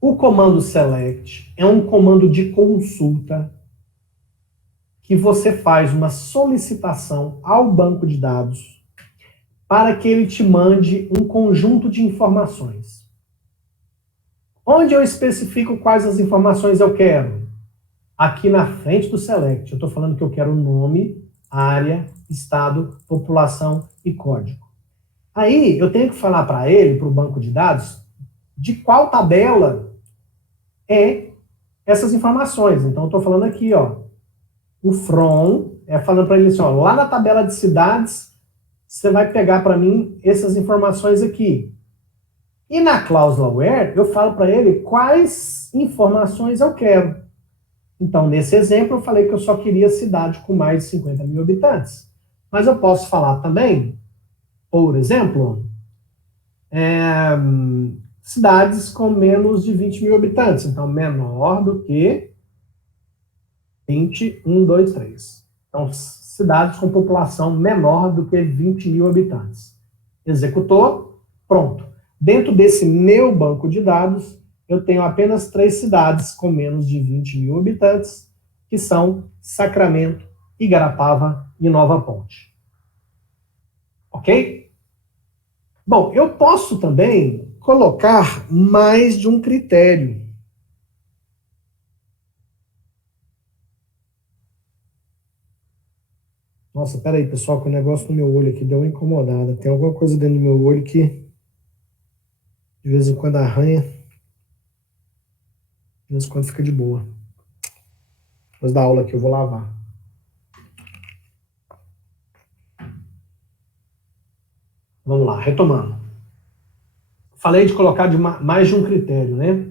O comando select é um comando de consulta que você faz uma solicitação ao banco de dados para que ele te mande um conjunto de informações. Onde eu especifico quais as informações eu quero? Aqui na frente do select. Eu estou falando que eu quero nome, área, estado, população e código. Aí eu tenho que falar para ele, para o banco de dados, de qual tabela é essas informações. Então eu estou falando aqui, ó, o from, falando para ele assim, ó, lá na tabela de cidades, você vai pegar para mim essas informações aqui. E na cláusula where, eu falo para ele quais informações eu quero. Então, nesse exemplo, eu falei que eu só queria cidade com mais de 50.000 habitantes. Mas eu posso falar também, por exemplo, cidades com menos de 20.000 habitantes. Então, menor do que 20, 1, 2, 3. Então, cidades com população menor do que 20.000 habitantes. Executou, pronto. Dentro desse meu banco de dados, eu tenho apenas 3 cidades com menos de 20.000 habitantes, que são Sacramento, Igarapava e Nova Ponte. Ok? Bom, eu posso também colocar mais de um critério. Nossa, peraí, pessoal, que o negócio no meu olho aqui deu uma incomodada. Tem alguma coisa dentro do meu olho que de vez em quando arranha, de vez em quando fica de boa. Depois da aula aqui eu vou lavar. Vamos lá, retomando. Falei de colocar mais de um critério, né?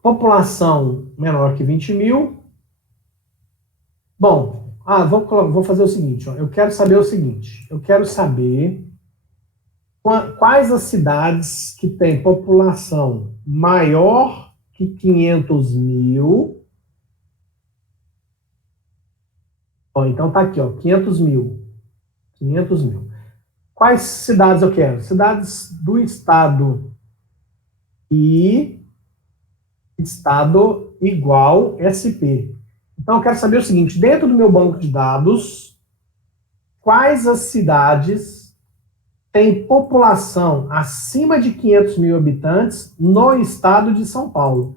População menor que 20.000. Bom, vou fazer o seguinte, ó. Eu quero saber o seguinte. Eu quero saber quais as cidades que têm população maior que 500.000. Ó, então tá aqui, ó, 500.000. 500.000. Quais cidades eu quero? Cidades do estado e estado igual SP. Então eu quero saber o seguinte, dentro do meu banco de dados, quais as cidades têm população acima de 500.000 habitantes no estado de São Paulo?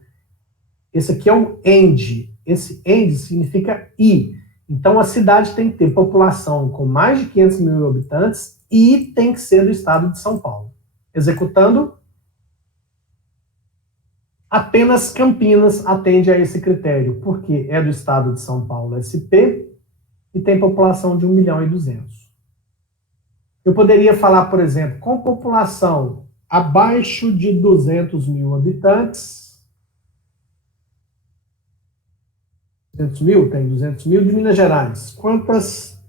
Esse aqui é o AND. Esse AND significa I. Então, a cidade tem que ter população com mais de 500.000 habitantes e tem que ser do estado de São Paulo. Executando, apenas Campinas atende a esse critério, porque é do estado de São Paulo SP e tem população de 1.200.000. Eu poderia falar, por exemplo, com população abaixo de 200.000 habitantes. 200.000? Tem 200.000 de Minas Gerais. Quantas?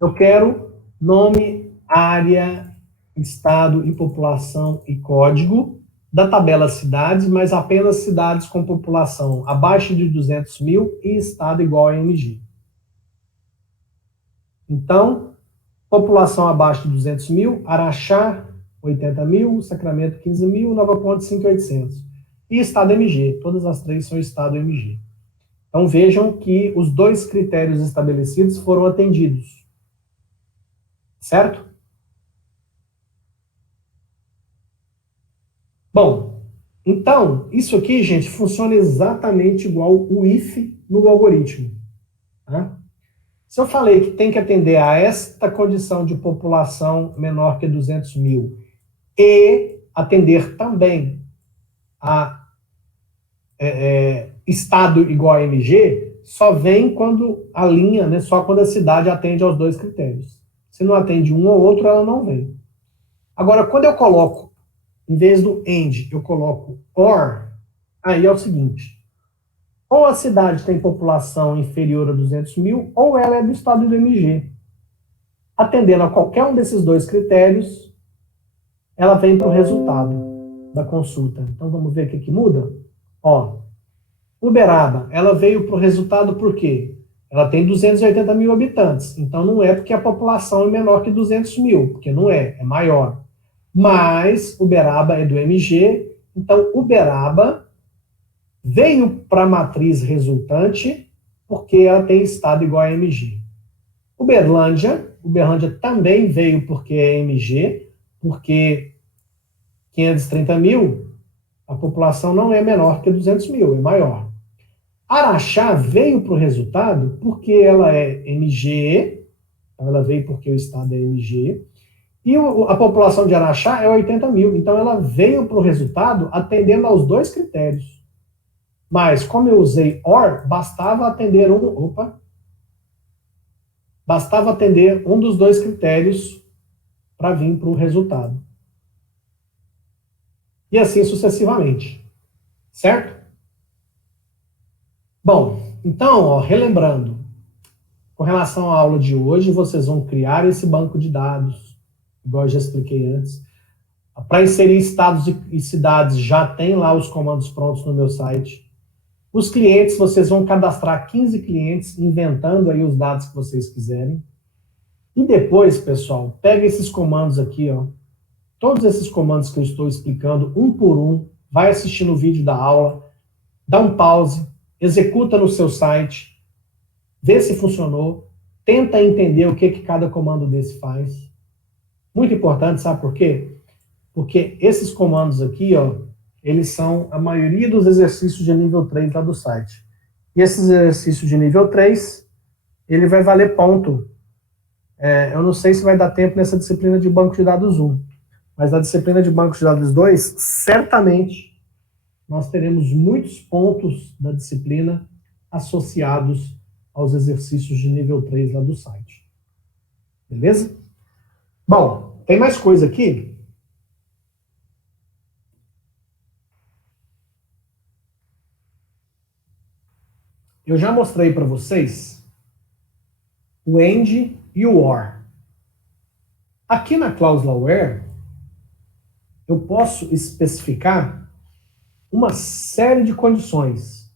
Eu quero nome, área, estado e população e código da tabela cidades, mas apenas cidades com população abaixo de 200.000 e estado igual a MG. Então, população abaixo de 200.000, Araxá, 80.000, Sacramento, 15.000, Nova Ponte, 5.800. E estado MG, todas as 3 são estado MG. Então vejam que os 2 critérios estabelecidos foram atendidos. Certo? Bom, então, isso aqui, gente, funciona exatamente igual o if no algoritmo. Tá? Se eu falei que tem que atender a esta condição de população menor que 200.000 e atender também a estado igual a MG, só vem quando a linha, né, só quando a cidade atende aos 2 critérios. Se não atende um ou outro, ela não vem. Agora, quando eu coloco, em vez do AND, eu coloco OR, aí é o seguinte, ou a cidade tem população inferior a 200.000, ou ela é do estado do MG. Atendendo a qualquer um desses 2 critérios, ela vem para o resultado da consulta. Então, vamos ver o que muda? Ó, Uberaba, ela veio para o resultado por quê? Ela tem 280 mil habitantes. Então, não é porque a população é menor que 200 mil, porque não é maior. Mas Uberaba é do MG, então Uberaba veio para a matriz resultante porque ela tem estado igual a MG. Uberlândia também veio porque é MG, porque 530 mil, a população não é menor que 200 mil, é maior. Araxá veio para o resultado porque ela é MG, ela veio porque o estado é MG, e a população de Araxá é 80 mil, então ela veio para o resultado atendendo aos dois critérios. Mas, como eu usei OR, bastava atender um dos dois critérios para vir para o resultado. E assim sucessivamente. Certo? Bom, então, relembrando, com relação à aula de hoje, vocês vão criar esse banco de dados, igual eu já expliquei antes. Para inserir estados e cidades, já tem lá os comandos prontos no meu site. Os clientes, vocês vão cadastrar 15 clientes, inventando aí os dados que vocês quiserem. E depois, pessoal, pega esses comandos aqui, todos esses comandos que eu estou explicando, um por um, vai assistindo o vídeo da aula, dá um pause, executa no seu site, vê se funcionou, tenta entender o que cada comando desse faz. Muito importante, sabe por quê? Porque esses comandos aqui, eles são a maioria dos exercícios de nível 3 lá do site. E esses exercícios de nível 3, ele vai valer ponto. Eu não sei se vai dar tempo nessa disciplina de banco de dados 1, mas na disciplina de banco de dados 2, certamente nós teremos muitos pontos da disciplina associados aos exercícios de nível 3 lá do site. Beleza? Bom, tem mais coisa aqui? Eu já mostrei para vocês o AND e o OR. Aqui na cláusula WHERE, eu posso especificar uma série de condições.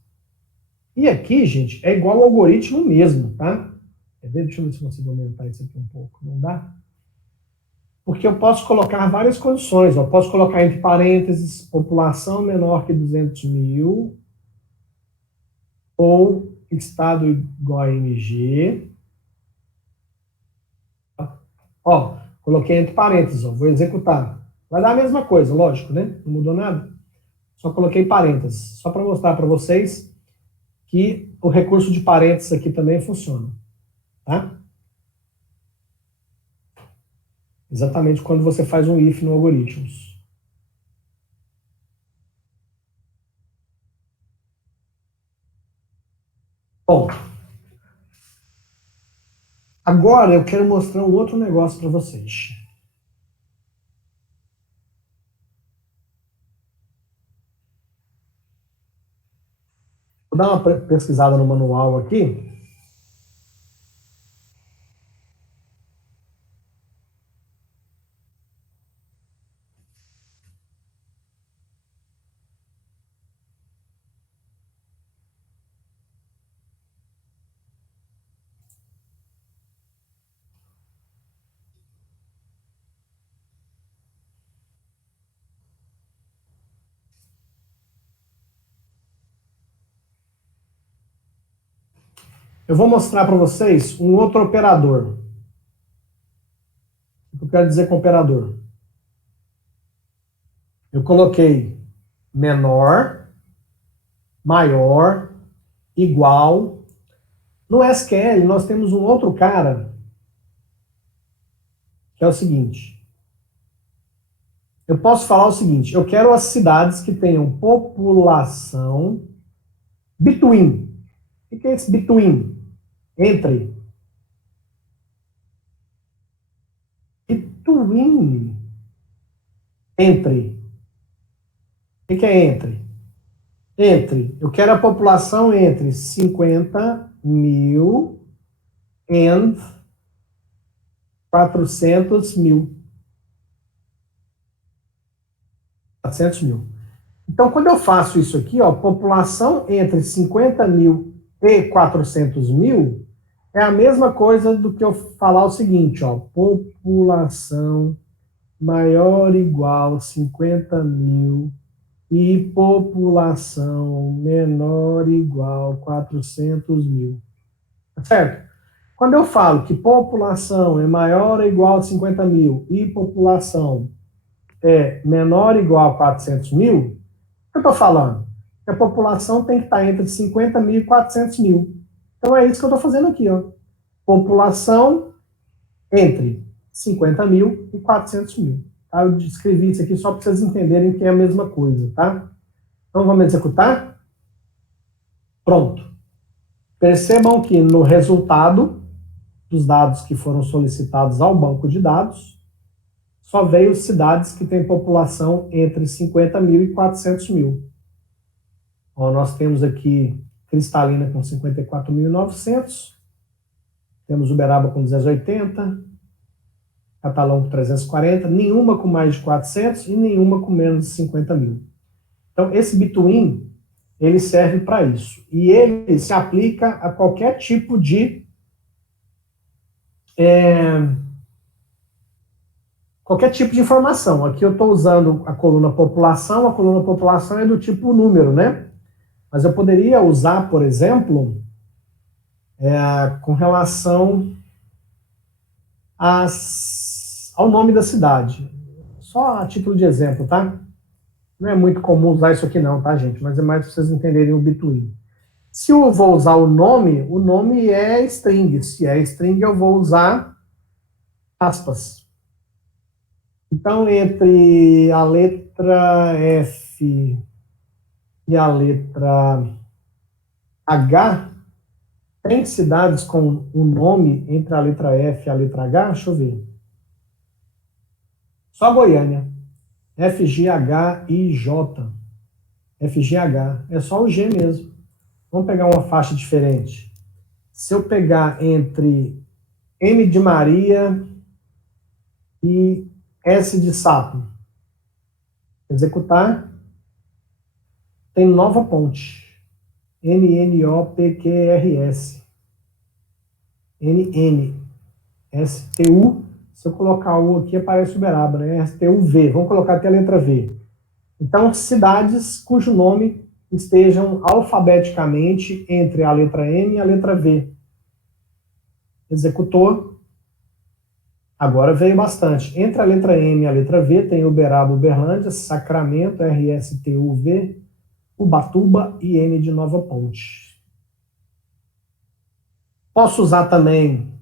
E aqui, gente, é igual ao algoritmo mesmo, tá? Deixa eu ver se eu consigo aumentar isso aqui um pouco. Não dá? Porque eu posso colocar várias condições. Eu posso colocar entre parênteses, população menor que 200 mil, ou estado igual a MG. Coloquei entre parênteses, vou executar. Vai dar a mesma coisa, lógico, né? Não mudou nada. Só coloquei parênteses, só para mostrar para vocês que o recurso de parênteses aqui também funciona. Tá? Exatamente quando você faz um if no algoritmos. Bom, agora eu quero mostrar um outro negócio para vocês. Vou dar uma pesquisada no manual aqui. Eu vou mostrar para vocês um outro operador. O que eu quero dizer com operador? Eu coloquei menor, maior, igual. No SQL, nós temos um outro cara, que é o seguinte. Eu posso falar o seguinte, eu quero as cidades que tenham população between. O que é esse between? Entre. Between. Entre. O que é entre? Entre. Eu quero a população entre 50 mil e 400 mil. 400 mil. Então, quando eu faço isso aqui, ó, população entre 50 mil e 400 mil, é a mesma coisa do que eu falar o seguinte, ó, população maior ou igual a 50 mil e população menor ou igual a 400 mil. Certo? Quando eu falo que população é maior ou igual a 50 mil e população é menor ou igual a 400 mil, o que eu estou falando? Que a população tem que estar entre 50 mil e 400 mil. Então é isso que eu estou fazendo aqui, ó. População entre 50 mil e 400 mil. Tá? Eu escrevi isso aqui só para vocês entenderem que é a mesma coisa, tá? Então vamos executar? Pronto. Percebam que no resultado dos dados que foram solicitados ao banco de dados, só veio cidades que têm população entre 50 mil e 400 mil. Ó, nós temos aqui Cristalina com 54.900, temos Uberaba com 280, Catalão com 340, nenhuma com mais de 400 e nenhuma com menos de 50 mil. Então, esse between, ele serve para isso. E ele se aplica a qualquer tipo de informação. Aqui eu estou usando a coluna população é do tipo número, né? Mas eu poderia usar, por exemplo, com relação ao nome da cidade. Só a título de exemplo, tá? Não é muito comum usar isso aqui não, tá, gente? Mas é mais para vocês entenderem o between. Se eu vou usar o nome é string. Se é string, eu vou usar aspas. Então, entre a letra F e a letra H, tem cidades com o nome entre a letra F e a letra H? Deixa eu ver. Só Goiânia. F, G, H, I, J. F, G, H. É só o G mesmo. Vamos pegar uma faixa diferente. Se eu pegar entre M de Maria e S de sapo, executar, tem Nova Ponte. NNOPQRS. STU. Se eu colocar U aqui, aparece Uberaba, né? STUV. Vamos colocar até a letra V. Então, cidades cujo nome estejam alfabeticamente entre a letra N e a letra V. Executou. Agora veio bastante. Entre a letra M e a letra V tem Uberaba, Uberlândia, Sacramento, RSTUV, Ubatuba e N de Nova Ponte. Posso usar também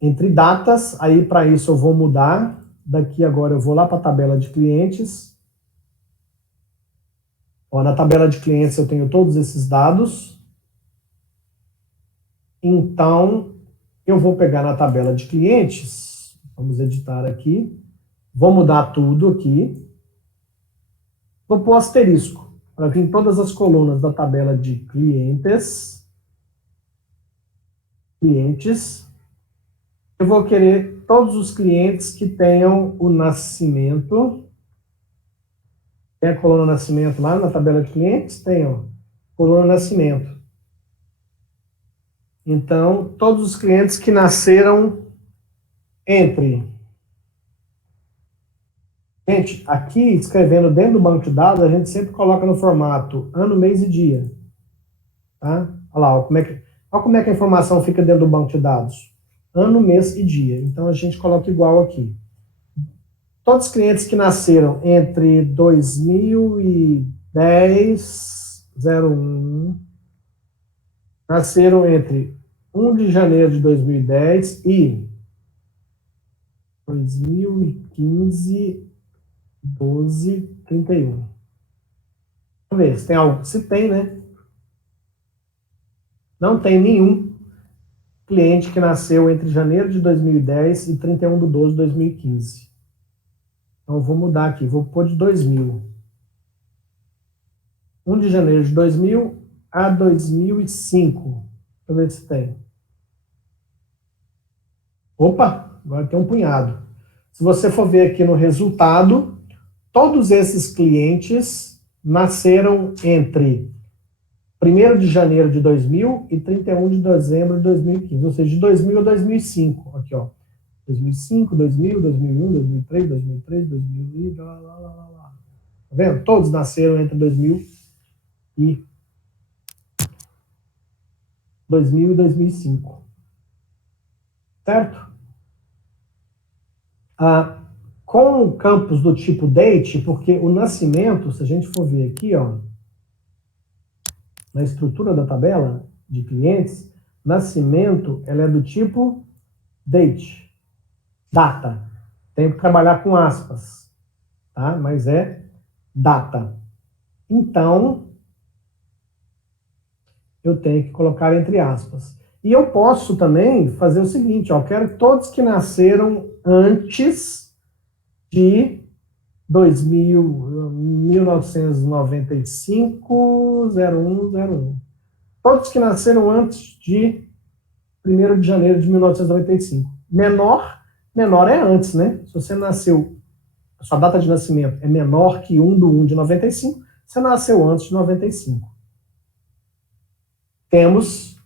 entre datas, aí para isso eu vou mudar. Daqui agora eu vou lá para a tabela de clientes. Ó, na tabela de clientes eu tenho todos esses dados. Então, eu vou pegar na tabela de clientes, vamos editar aqui, vou mudar tudo aqui, vou pôr asterisco, para vir todas as colunas da tabela de clientes, eu vou querer todos os clientes que tenham o nascimento. Tem a coluna nascimento lá na tabela de clientes? Tem, ó, coluna nascimento. Então, todos os clientes que nasceram entre... Gente, aqui, escrevendo dentro do banco de dados, a gente sempre coloca no formato ano, mês e dia. Tá? Olha lá, olha como é que a informação fica dentro do banco de dados. Ano, mês e dia. Então, a gente coloca igual aqui. Todos os clientes que nasceram entre 2010, 01, nasceram entre 1 de janeiro de 2010 e 2015, 12, 31. Vamos ver se tem algo. Se tem, né? Não tem nenhum cliente que nasceu entre janeiro de 2010 e 31 de 12 de 2015. Então, eu vou mudar aqui, vou pôr de 2000. 1 de janeiro de 2000 a 2005. Deixa eu ver se tem. Opa, agora tem um punhado. Se você for ver aqui no resultado, todos esses clientes nasceram entre 1º de janeiro de 2000 e 31 de dezembro de 2015, ou seja, de 2000 a 2005. Aqui, ó. 2005, 2000, 2001, 2003, 2003, 2000 e lá, lá, lá, lá. Tá vendo? Todos nasceram entre 2000 e 2005. Certo? Com campos do tipo date, porque o nascimento, se a gente for ver aqui, ó, na estrutura da tabela de clientes, nascimento, ela é do tipo date, data. Tenho que trabalhar com aspas, tá? Mas é data. Então, eu tenho que colocar entre aspas. E eu posso também fazer o seguinte, ó, eu quero todos que nasceram antes de 1995, 01. Todos que nasceram antes de 1º de janeiro de 1995. Menor é antes, né? Se você nasceu, a sua data de nascimento é menor que 1/1 de 95, você nasceu antes de 95. Temos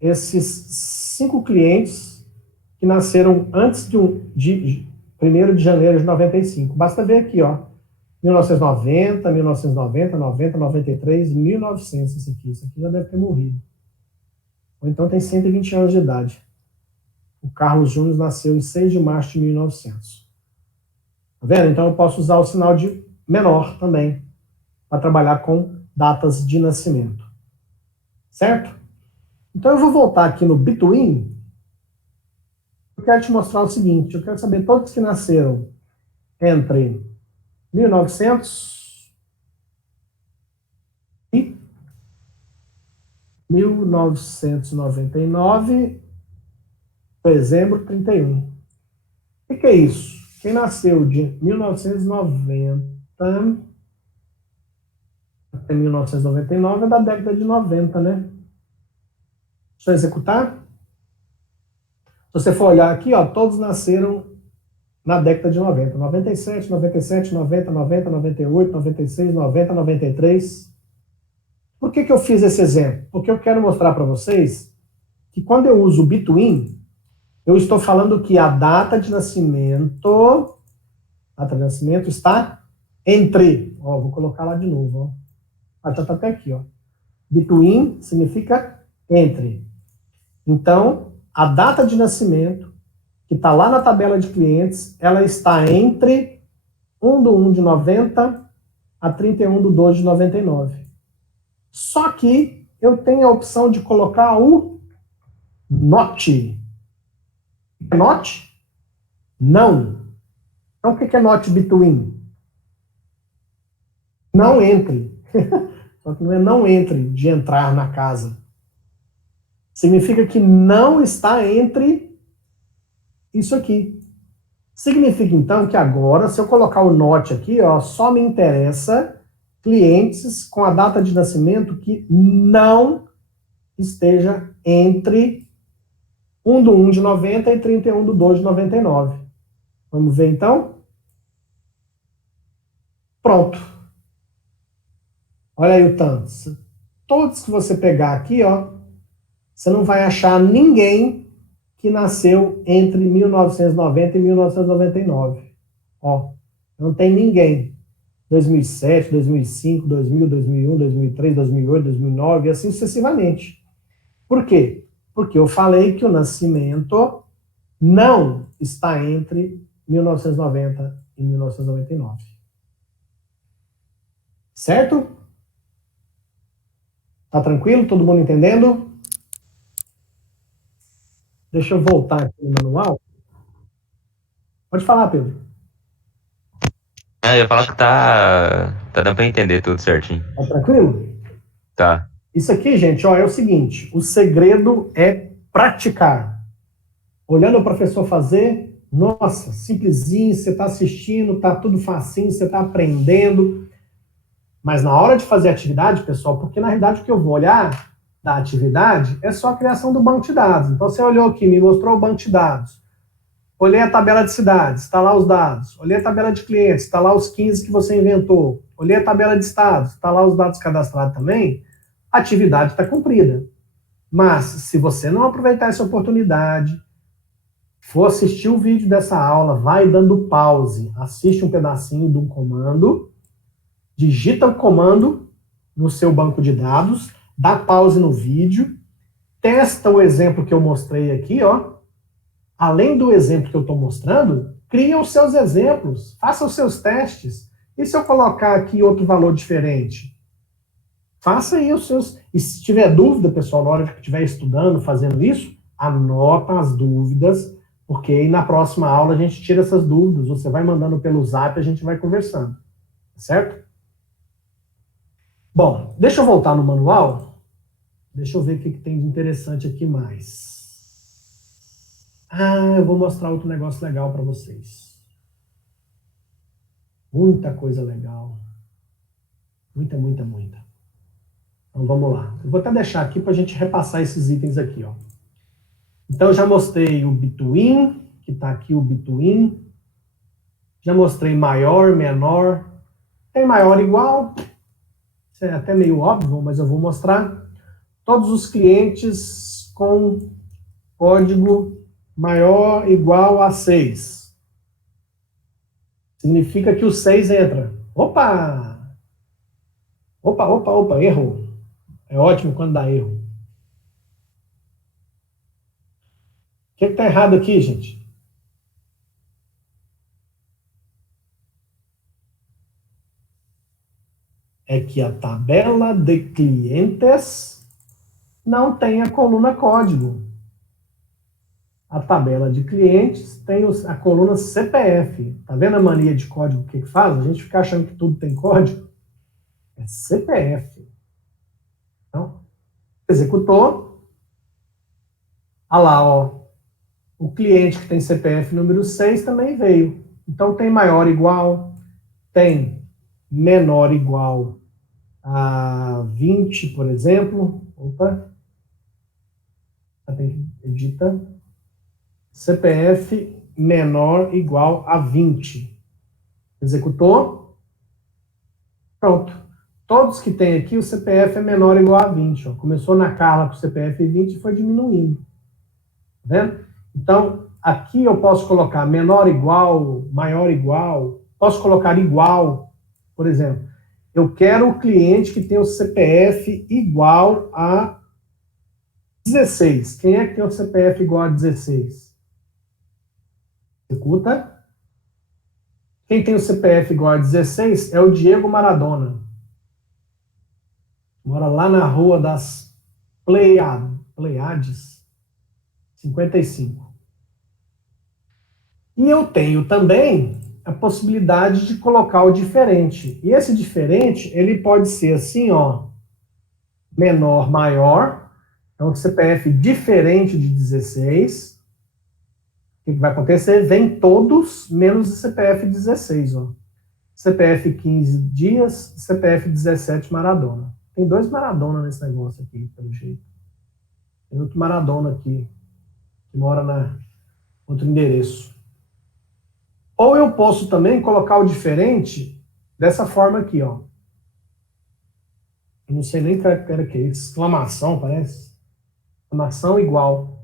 esses 5 clientes que nasceram antes de 1º de janeiro de 95. Basta ver aqui, ó. 1990, 1990, 90, 93, 1900, isso aqui já deve ter morrido. Ou então tem 120 anos de idade. O Carlos Júnior nasceu em 6 de março de 1900. Tá vendo? Então eu posso usar o sinal de menor também, para trabalhar com datas de nascimento. Certo? Então eu vou voltar aqui no Between. Eu quero te mostrar o seguinte, eu quero saber todos que nasceram entre 1900 e 1999, dezembro 31. O que é isso? Quem nasceu de 1990 até 1999 é da década de 90, né? Deixa eu executar. Se você for olhar aqui, ó, todos nasceram na década de 90. 97, 97, 90, 90, 98, 96, 90, 93. Por que eu fiz esse exemplo? Porque eu quero mostrar para vocês que quando eu uso o Between, eu estou falando que a data de nascimento está entre. Ó, vou colocar lá de novo. Ó. Já está até aqui. Ó. Between significa entre. Então, a data de nascimento, que está lá na tabela de clientes, ela está entre 1/1 de 90 a 31/12 de 99. Só que eu tenho a opção de colocar o not. É not? Não. Então, o que é not between? Não entre. Só que não é não entre de entrar na casa. Significa que não está entre isso aqui. Significa, então, que agora, se eu colocar o not aqui, ó, só me interessa clientes com a data de nascimento que não esteja entre 1/1 de 90 e 31/12 de 99. Vamos ver, então? Pronto. Olha aí o tanto. Todos que você pegar aqui, ó, você não vai achar ninguém que nasceu entre 1990 e 1999. Ó, não tem ninguém. 2007, 2005, 2000, 2001, 2003, 2008, 2009 e assim sucessivamente. Por quê? Porque eu falei que o nascimento não está entre 1990 e 1999. Certo? Tá tranquilo? Todo mundo entendendo? Deixa eu voltar aqui no manual. Pode falar, Pedro. Eu ia falar que tá dando pra entender tudo certinho. Tá tranquilo? Tá. Isso aqui, gente, ó, é o seguinte, o segredo é praticar. Olhando o professor fazer, nossa, simplesinho, você está assistindo, tá tudo facinho, você está aprendendo. Mas na hora de fazer a atividade, pessoal, porque na realidade o que eu vou olhar da atividade é só a criação do banco de dados. Então você olhou aqui, me mostrou o banco de dados. Olhei a tabela de cidades, está lá os dados. Olhei a tabela de clientes, está lá os 15 que você inventou. Olhei a tabela de estados, está lá os dados cadastrados também. A atividade está cumprida. Mas, se você não aproveitar essa oportunidade, for assistir o vídeo dessa aula, vai dando pause, assiste um pedacinho de um comando, digita o comando no seu banco de dados, dá pause no vídeo, testa o exemplo que eu mostrei aqui, ó. Além do exemplo que eu estou mostrando, cria os seus exemplos, faça os seus testes. E se eu colocar aqui outro valor diferente? Faça aí os seus... E se tiver dúvida, pessoal, na hora que estiver estudando, fazendo isso, anota as dúvidas, porque aí na próxima aula a gente tira essas dúvidas. Você vai mandando pelo zap, a gente vai conversando. Certo? Bom, deixa eu voltar no manual. Deixa eu ver o que tem de interessante aqui mais. Eu vou mostrar outro negócio legal para vocês. Muita coisa legal. Muita. Então vamos lá. Eu vou até deixar aqui para a gente repassar esses itens aqui, ó. Então eu já mostrei o between, que está aqui o between. Já mostrei maior, menor. Tem maior igual. Isso é até meio óbvio, mas eu vou mostrar. Todos os clientes com código maior igual a 6. Significa que o 6 entra. Opa, erro. É ótimo quando dá erro. O que está errado aqui, gente? É que a tabela de clientes não tem a coluna código. A tabela de clientes tem a coluna CPF. Tá vendo a mania de código que faz? A gente fica achando que tudo tem código. É CPF. Então, executou. Olha lá, ó. O cliente que tem CPF número 6 também veio. Então, tem maior igual, tem menor igual a 20, por exemplo. Opa. Tem que editar. CPF menor igual a 20. Executou? Pronto. Todos que tem aqui, o CPF é menor ou igual a 20. Ó. Começou na Carla com o CPF 20 e foi diminuindo. Tá vendo? Então, aqui eu posso colocar menor igual, maior igual. Posso colocar igual. Por exemplo, eu quero o cliente que tem o CPF igual a 16. Quem é que tem o CPF igual a 16? Executa. Quem tem o CPF igual a 16 é o Diego Maradona. Mora lá na Rua das Pleiades, 55. E eu tenho também a possibilidade de colocar o diferente. E esse diferente, ele pode ser assim, ó, menor, maior. Então, CPF diferente de 16. O que vai acontecer? Vem todos menos o CPF 16, ó. CPF 15 Dias, CPF 17 Maradona. Tem 2 Maradona nesse negócio aqui, pelo jeito. Tem outro Maradona aqui, que mora na outro endereço. Ou eu posso também colocar o diferente dessa forma aqui, ó. Eu não sei nem o que era que é isso. Exclamação, parece. Exclamação igual.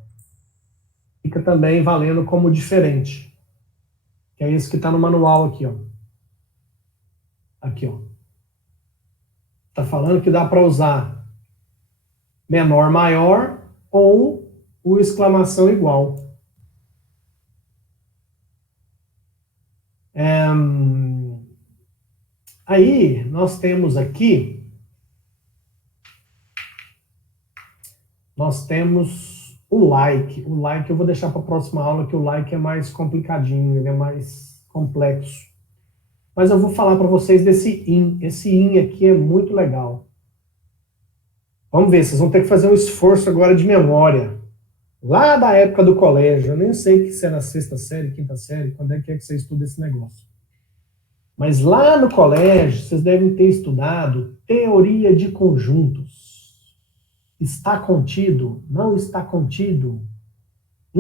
Fica também valendo como diferente. Que é isso que está no manual aqui, ó. Aqui, ó. Está falando que dá para usar menor, maior ou o exclamação igual. Aí, nós temos aqui, o like. O like eu vou deixar para a próxima aula, que o like é mais complicadinho, ele é mais complexo. Mas eu vou falar para vocês desse in. Esse in aqui é muito legal. Vamos ver, vocês vão ter que fazer um esforço agora de memória. Lá da época do colégio, eu nem sei se é na 6ª série, 5ª série, quando é que você estuda esse negócio. Mas lá no colégio, vocês devem ter estudado teoria de conjuntos. Está contido? Não está contido?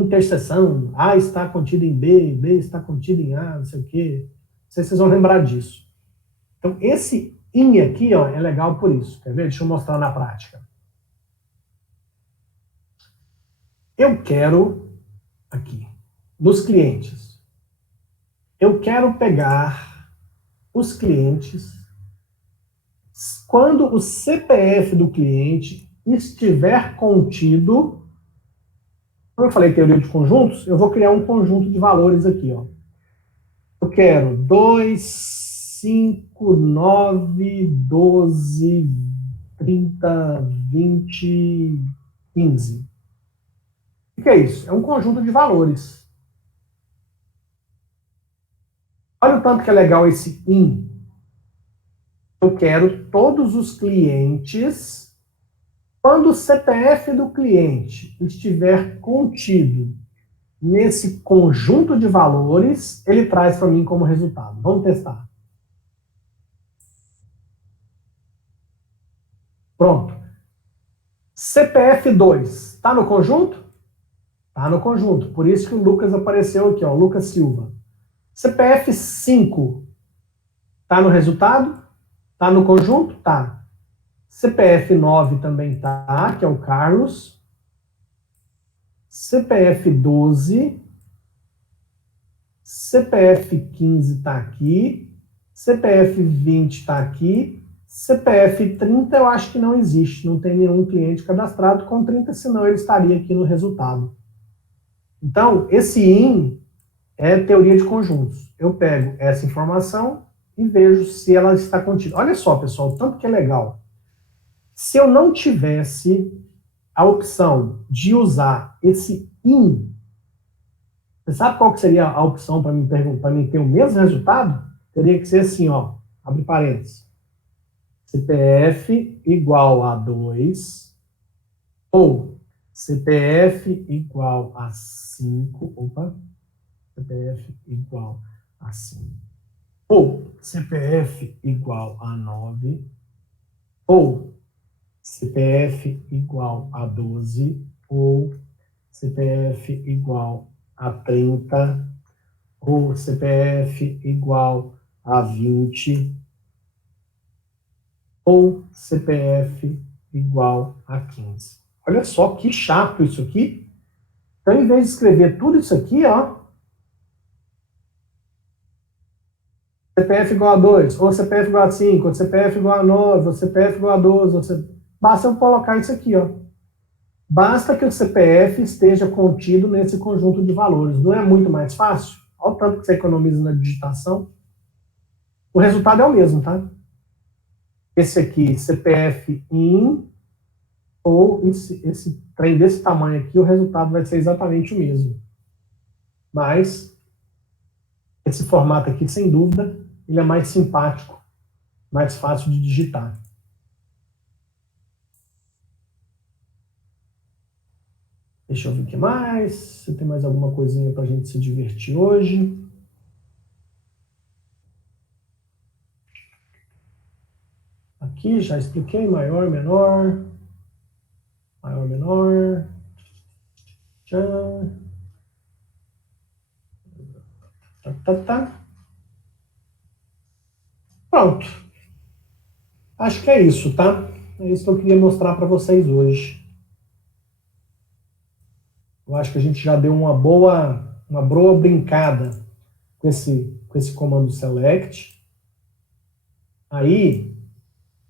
interseção, A está contido em B, B está contido em A, não sei o quê. Não sei se vocês vão lembrar disso. Então, esse IN aqui, ó, é legal por isso. Quer ver? Deixa eu mostrar na prática. Eu quero, aqui, nos clientes, eu quero pegar os clientes quando o CPF do cliente estiver contido. Como eu falei teoria de conjuntos, eu vou criar um conjunto de valores aqui, ó. Eu quero 2, 5, 9, 12, 30, 20, 15. O que é isso? É um conjunto de valores. Olha o tanto que é legal esse IN. Eu quero todos os clientes. Quando o CPF do cliente estiver contido nesse conjunto de valores, ele traz para mim como resultado. Vamos testar. Pronto. CPF 2, está no conjunto? Está no conjunto. Por isso que o Lucas apareceu aqui, ó, Lucas Silva. CPF 5, está no resultado? Está no conjunto? Tá. CPF 9 também está, que é o Carlos. CPF 12. CPF 15 está aqui. CPF 20 está aqui. CPF 30 eu acho que não existe. Não tem nenhum cliente cadastrado com 30, senão ele estaria aqui no resultado. Então, esse IN é teoria de conjuntos. Eu pego essa informação e vejo se ela está contida. Olha só, pessoal, o tanto que é legal. Se eu não tivesse a opção de usar esse IN, você sabe qual que seria a opção para mim ter o mesmo resultado? Teria que ser assim, ó, abre parênteses. CPF igual a 2, ou CPF igual a 5, CPF igual a 5, ou CPF igual a 9, ou CPF igual a 12, ou CPF igual a 30, ou CPF igual a 20, ou CPF igual a 15. Olha só que chato isso aqui. Então, em vez de escrever tudo isso aqui, ó, CPF igual a 2, ou CPF igual a 5, ou CPF igual a 9, ou CPF igual a 12, basta eu colocar isso aqui, ó. Basta que o CPF esteja contido nesse conjunto de valores. Não é muito mais fácil? Olha o tanto que você economiza na digitação. O resultado é o mesmo, tá? Esse aqui, CPF IN, ou esse trem desse tamanho aqui, o resultado vai ser exatamente o mesmo. Mas, esse formato aqui, sem dúvida, ele é mais simpático, mais fácil de digitar. Deixa eu ver o que mais. Se tem mais alguma coisinha para a gente se divertir hoje. Aqui já expliquei, maior, menor. Maior, menor. Tchan. Tá. Pronto. Acho que é isso, tá? É isso que eu queria mostrar para vocês hoje. Eu acho que a gente já deu uma boa brincada com esse comando select. Aí,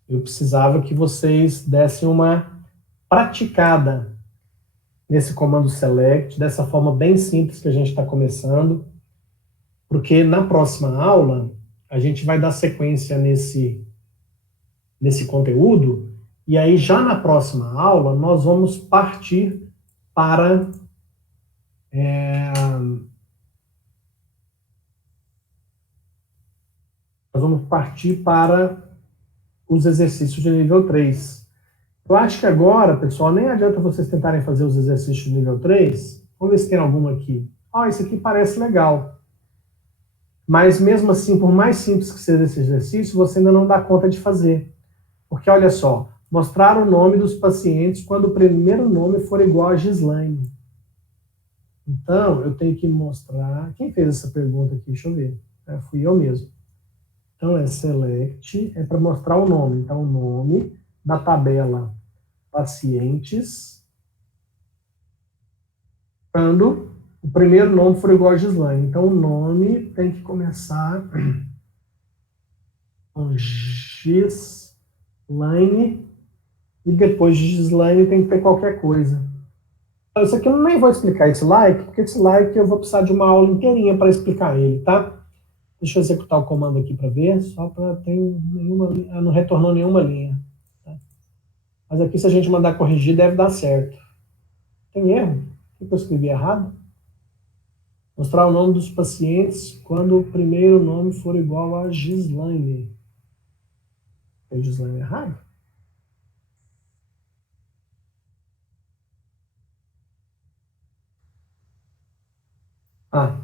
eu precisava que vocês dessem uma praticada nesse comando select, dessa forma bem simples que a gente está começando, porque na próxima aula a gente vai dar sequência nesse conteúdo, e aí já na próxima aula nós vamos partir para os exercícios de nível 3. Eu acho que agora, pessoal, nem adianta vocês tentarem fazer os exercícios de nível 3. Vamos ver se tem algum aqui. Esse aqui parece legal. Mas mesmo assim, por mais simples que seja esse exercício, você ainda não dá conta de fazer. Porque olha só, mostrar o nome dos pacientes quando o primeiro nome for igual a Gislaine. Então, eu tenho que mostrar... Quem fez essa pergunta aqui? Deixa eu ver. Fui eu mesmo. Então, select, é para mostrar o nome. Então, o nome da tabela pacientes, quando o primeiro nome for igual a Gislaine. Então, o nome tem que começar com Gislaine, e depois de Gislaine tem que ter qualquer coisa. Então, isso aqui eu nem vou explicar esse like, porque esse like eu vou precisar de uma aula inteirinha para explicar ele, tá? Deixa eu executar o comando aqui para ver, só para ter nenhuma... não retornou nenhuma linha. Tá? Mas aqui, se a gente mandar corrigir, deve dar certo. Tem erro? O que eu escrevi errado? Mostrar o nome dos pacientes quando o primeiro nome for igual a Gislaine. Tem Gislaine errado?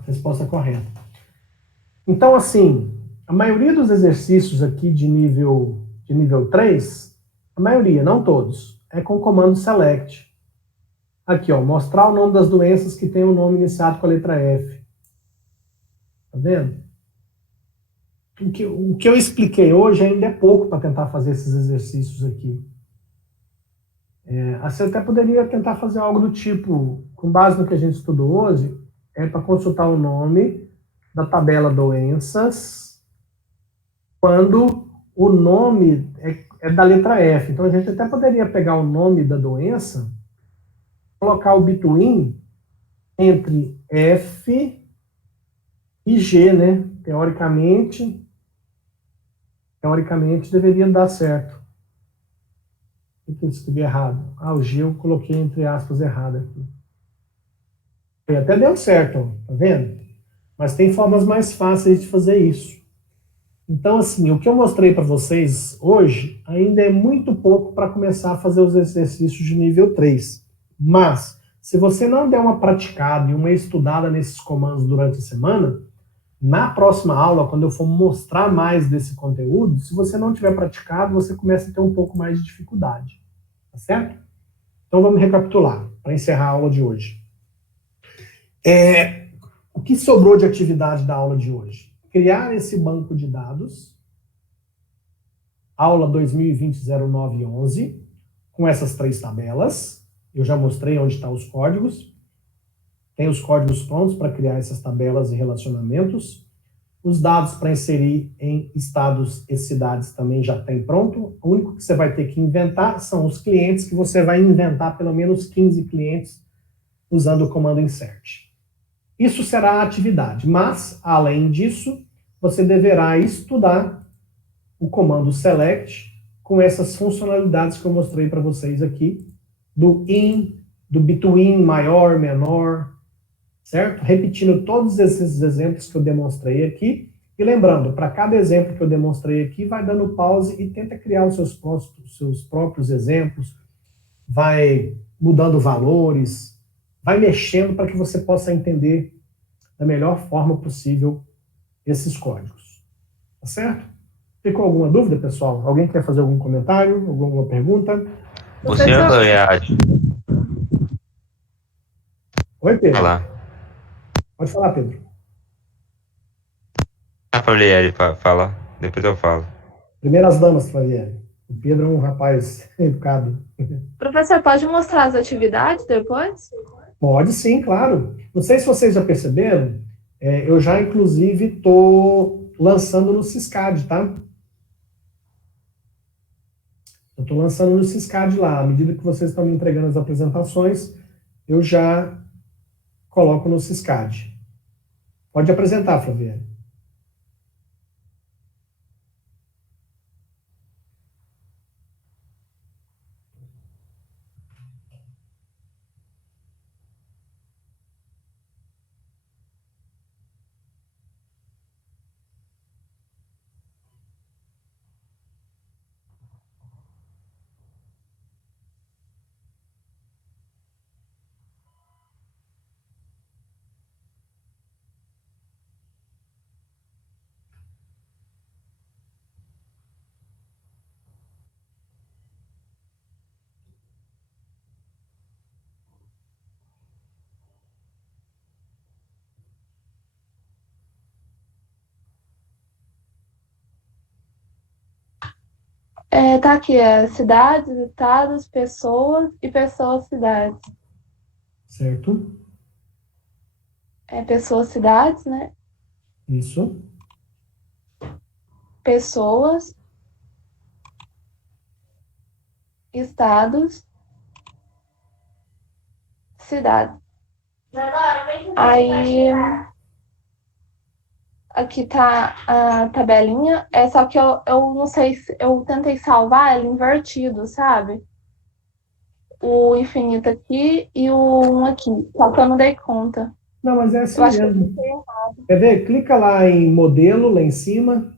Resposta correta. Então, assim, a maioria dos exercícios aqui de nível 3, a maioria, não todos, é com o comando select. Aqui, ó, mostrar o nome das doenças que tem o nome iniciado com a letra F. Tá vendo? O que eu expliquei hoje ainda é pouco para tentar fazer esses exercícios aqui. Você até poderia tentar fazer algo do tipo, com base no que a gente estudou hoje, para consultar o nome da tabela doenças quando o nome é da letra F. Então, a gente até poderia pegar o nome da doença, colocar o between entre F e G, né? Teoricamente deveria dar certo. O que eu escrevi errado? O G eu coloquei entre aspas errado aqui. E até deu certo, ó, tá vendo? Mas tem formas mais fáceis de fazer isso. Então, assim, o que eu mostrei para vocês hoje ainda é muito pouco para começar a fazer os exercícios de nível 3. Mas, se você não der uma praticada e uma estudada nesses comandos durante a semana, na próxima aula, quando eu for mostrar mais desse conteúdo, se você não tiver praticado, você começa a ter um pouco mais de dificuldade. Tá certo? Então, vamos recapitular, para encerrar a aula de hoje. O que sobrou de atividade da aula de hoje? Criar esse banco de dados, aula 2020-09-11, com essas 3 tabelas. Eu já mostrei onde estão os códigos. Tem os códigos prontos para criar essas tabelas e relacionamentos. Os dados para inserir em estados e cidades também já tem pronto. O único que você vai ter que inventar são os clientes, que você vai inventar pelo menos 15 clientes usando o comando insert. Isso será a atividade, mas, além disso, você deverá estudar o comando select com essas funcionalidades que eu mostrei para vocês aqui, do in, do between, maior, menor, certo? Repetindo todos esses exemplos que eu demonstrei aqui, e lembrando, para cada exemplo que eu demonstrei aqui, vai dando pause e tenta criar os seus próprios exemplos, vai mudando valores, vai mexendo para que você possa entender da melhor forma possível esses códigos. Tá certo? Ficou alguma dúvida, pessoal? Alguém quer fazer algum comentário, alguma pergunta? Você Goiás. Oi, Pedro. Falar. Pode falar, Pedro. Flavieri, fala. Depois eu falo. Primeiras damas, Flavieri. O Pedro é um rapaz educado. Professor, pode mostrar as atividades depois? Pode sim, claro. Não sei se vocês já perceberam, eu já, inclusive, estou lançando no Siscad, tá? Eu estou lançando no Siscad lá. À medida que vocês estão me entregando as apresentações, eu já coloco no Siscad. Pode apresentar, Flaviane. Tá aqui, cidades, estados, pessoas e pessoas, cidades. Certo? Pessoas, cidades, né? Isso. Pessoas, estados, cidades. Aí, aqui tá a tabelinha, só que eu não sei se eu tentei salvar ela invertido, sabe? O infinito aqui e o 1 aqui, só que eu não dei conta. Não, mas é assim Eu acho que eu mesmo. tentei. Quer ver? Clica lá em modelo, lá em cima.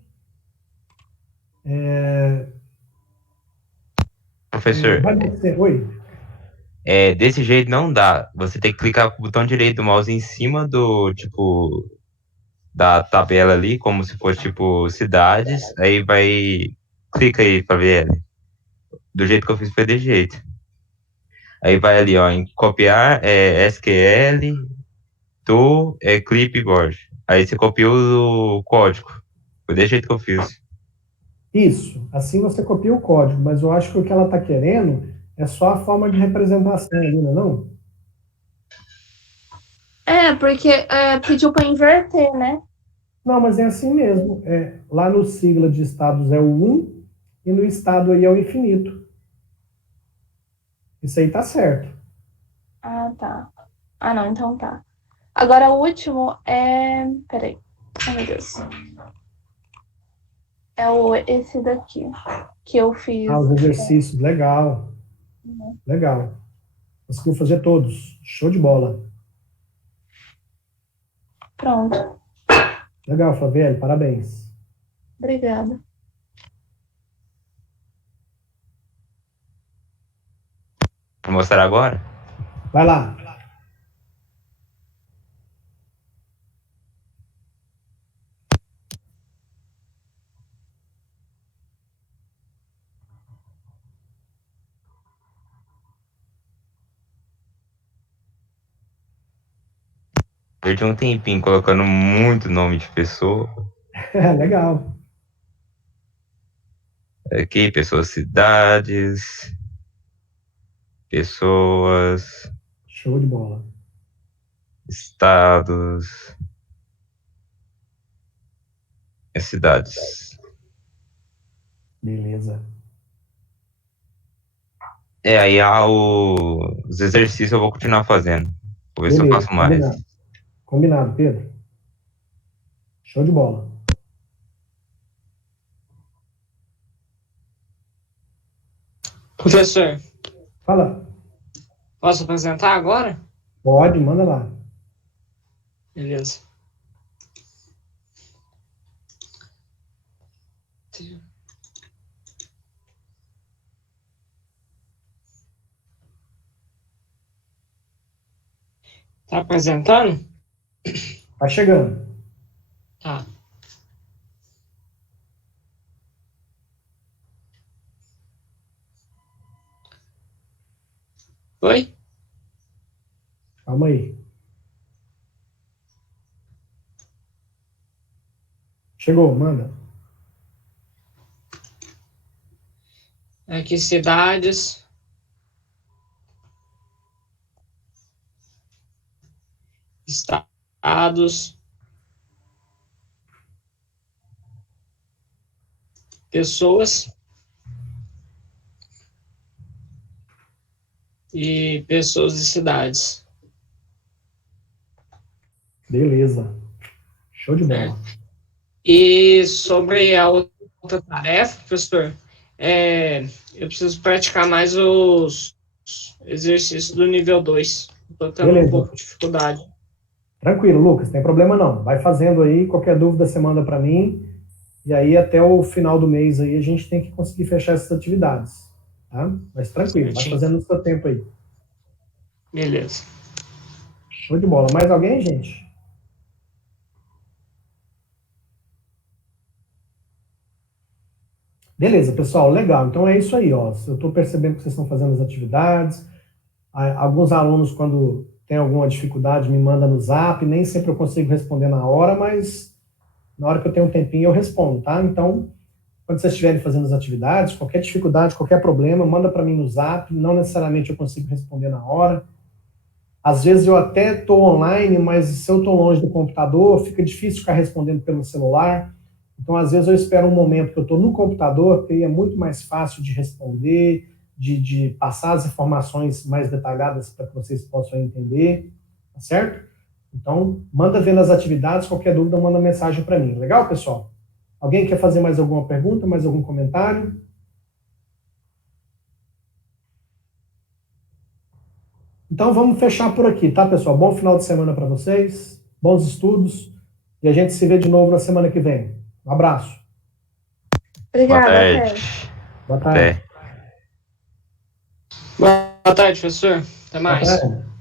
Professor, Vai descer. Oi. desse jeito não dá. Você tem que clicar com o botão direito do mouse em cima do, tipo, da tabela ali, como se fosse, tipo, cidades. Aí vai. Clica aí pra ver ela. Do jeito que eu fiz foi desse jeito. Aí vai ali, ó, em copiar SQL do clipboard. Aí você copiou o código. Foi desse jeito que eu fiz. Isso. Assim você copia o código, mas eu acho que o que ela está querendo é só a forma de representação ali, não é não? Porque pediu para inverter, né? Não, mas é assim mesmo. Lá no sigla de estados é o 1 e no estado aí é o infinito. Isso aí tá certo. Ah, tá. Ah, não, então tá. Agora o último é. Peraí. Ai, meu Deus. Esse daqui, que eu fiz. Ah, os exercícios, legal. Legal. Conseguiu fazer todos. Show de bola. Pronto. Legal, Flaviane, parabéns. Obrigada. Vou mostrar agora? Vai lá. Perdi um tempinho colocando muito nome de pessoa. Legal. Aqui, pessoas, cidades, pessoas, Show de bola. estados e cidades. Beleza. Aí os exercícios eu vou continuar fazendo. Vou ver se eu Beleza, faço mais. combinado. Combinado, Pedro. Show de bola. Professor, Fala. posso apresentar agora? Pode, manda lá. Beleza. Tá apresentando? Tá chegando. Tá. Oi? Calma aí. Chegou, manda. Aqui, cidades, estados, pessoas e pessoas e cidades. Beleza. Show de bola. E sobre a outra tarefa, professor, eu preciso praticar mais os exercícios do nível 2. Estou tendo Beleza. um pouco de dificuldade. Tranquilo, Lucas, tem problema não. Vai fazendo aí, qualquer dúvida você manda para mim. E aí até o final do mês aí a gente tem que conseguir fechar essas atividades, tá? Mas tranquilo, vai Certinho. fazendo no seu tempo aí. Beleza. Show de bola. Mais alguém, gente? Beleza, pessoal, legal. Então é isso aí, ó. Eu estou percebendo que vocês estão fazendo as atividades. Alguns alunos, quando tem alguma dificuldade, me mandam no Zap. Nem sempre eu consigo responder na hora, mas na hora que eu tenho um tempinho eu respondo, tá? Então, quando vocês estiverem fazendo as atividades, qualquer dificuldade, qualquer problema, manda para mim no Zap, não necessariamente eu consigo responder na hora. Às vezes eu até estou online, mas se eu estou longe do computador, fica difícil ficar respondendo pelo celular. Então, às vezes eu espero um momento que eu estou no computador, porque aí é muito mais fácil de responder, de passar as informações mais detalhadas para que vocês possam entender, tá certo? Então, manda ver nas atividades, qualquer dúvida, manda mensagem para mim. Legal, pessoal? Alguém quer fazer mais alguma pergunta, mais algum comentário? Então, vamos fechar por aqui, tá, pessoal? Bom final de semana para vocês, bons estudos, e a gente se vê de novo na semana que vem. Um abraço. Obrigada, Boa até. tarde. Boa tarde. Até. Boa tarde, professor. Até mais. Boa tarde.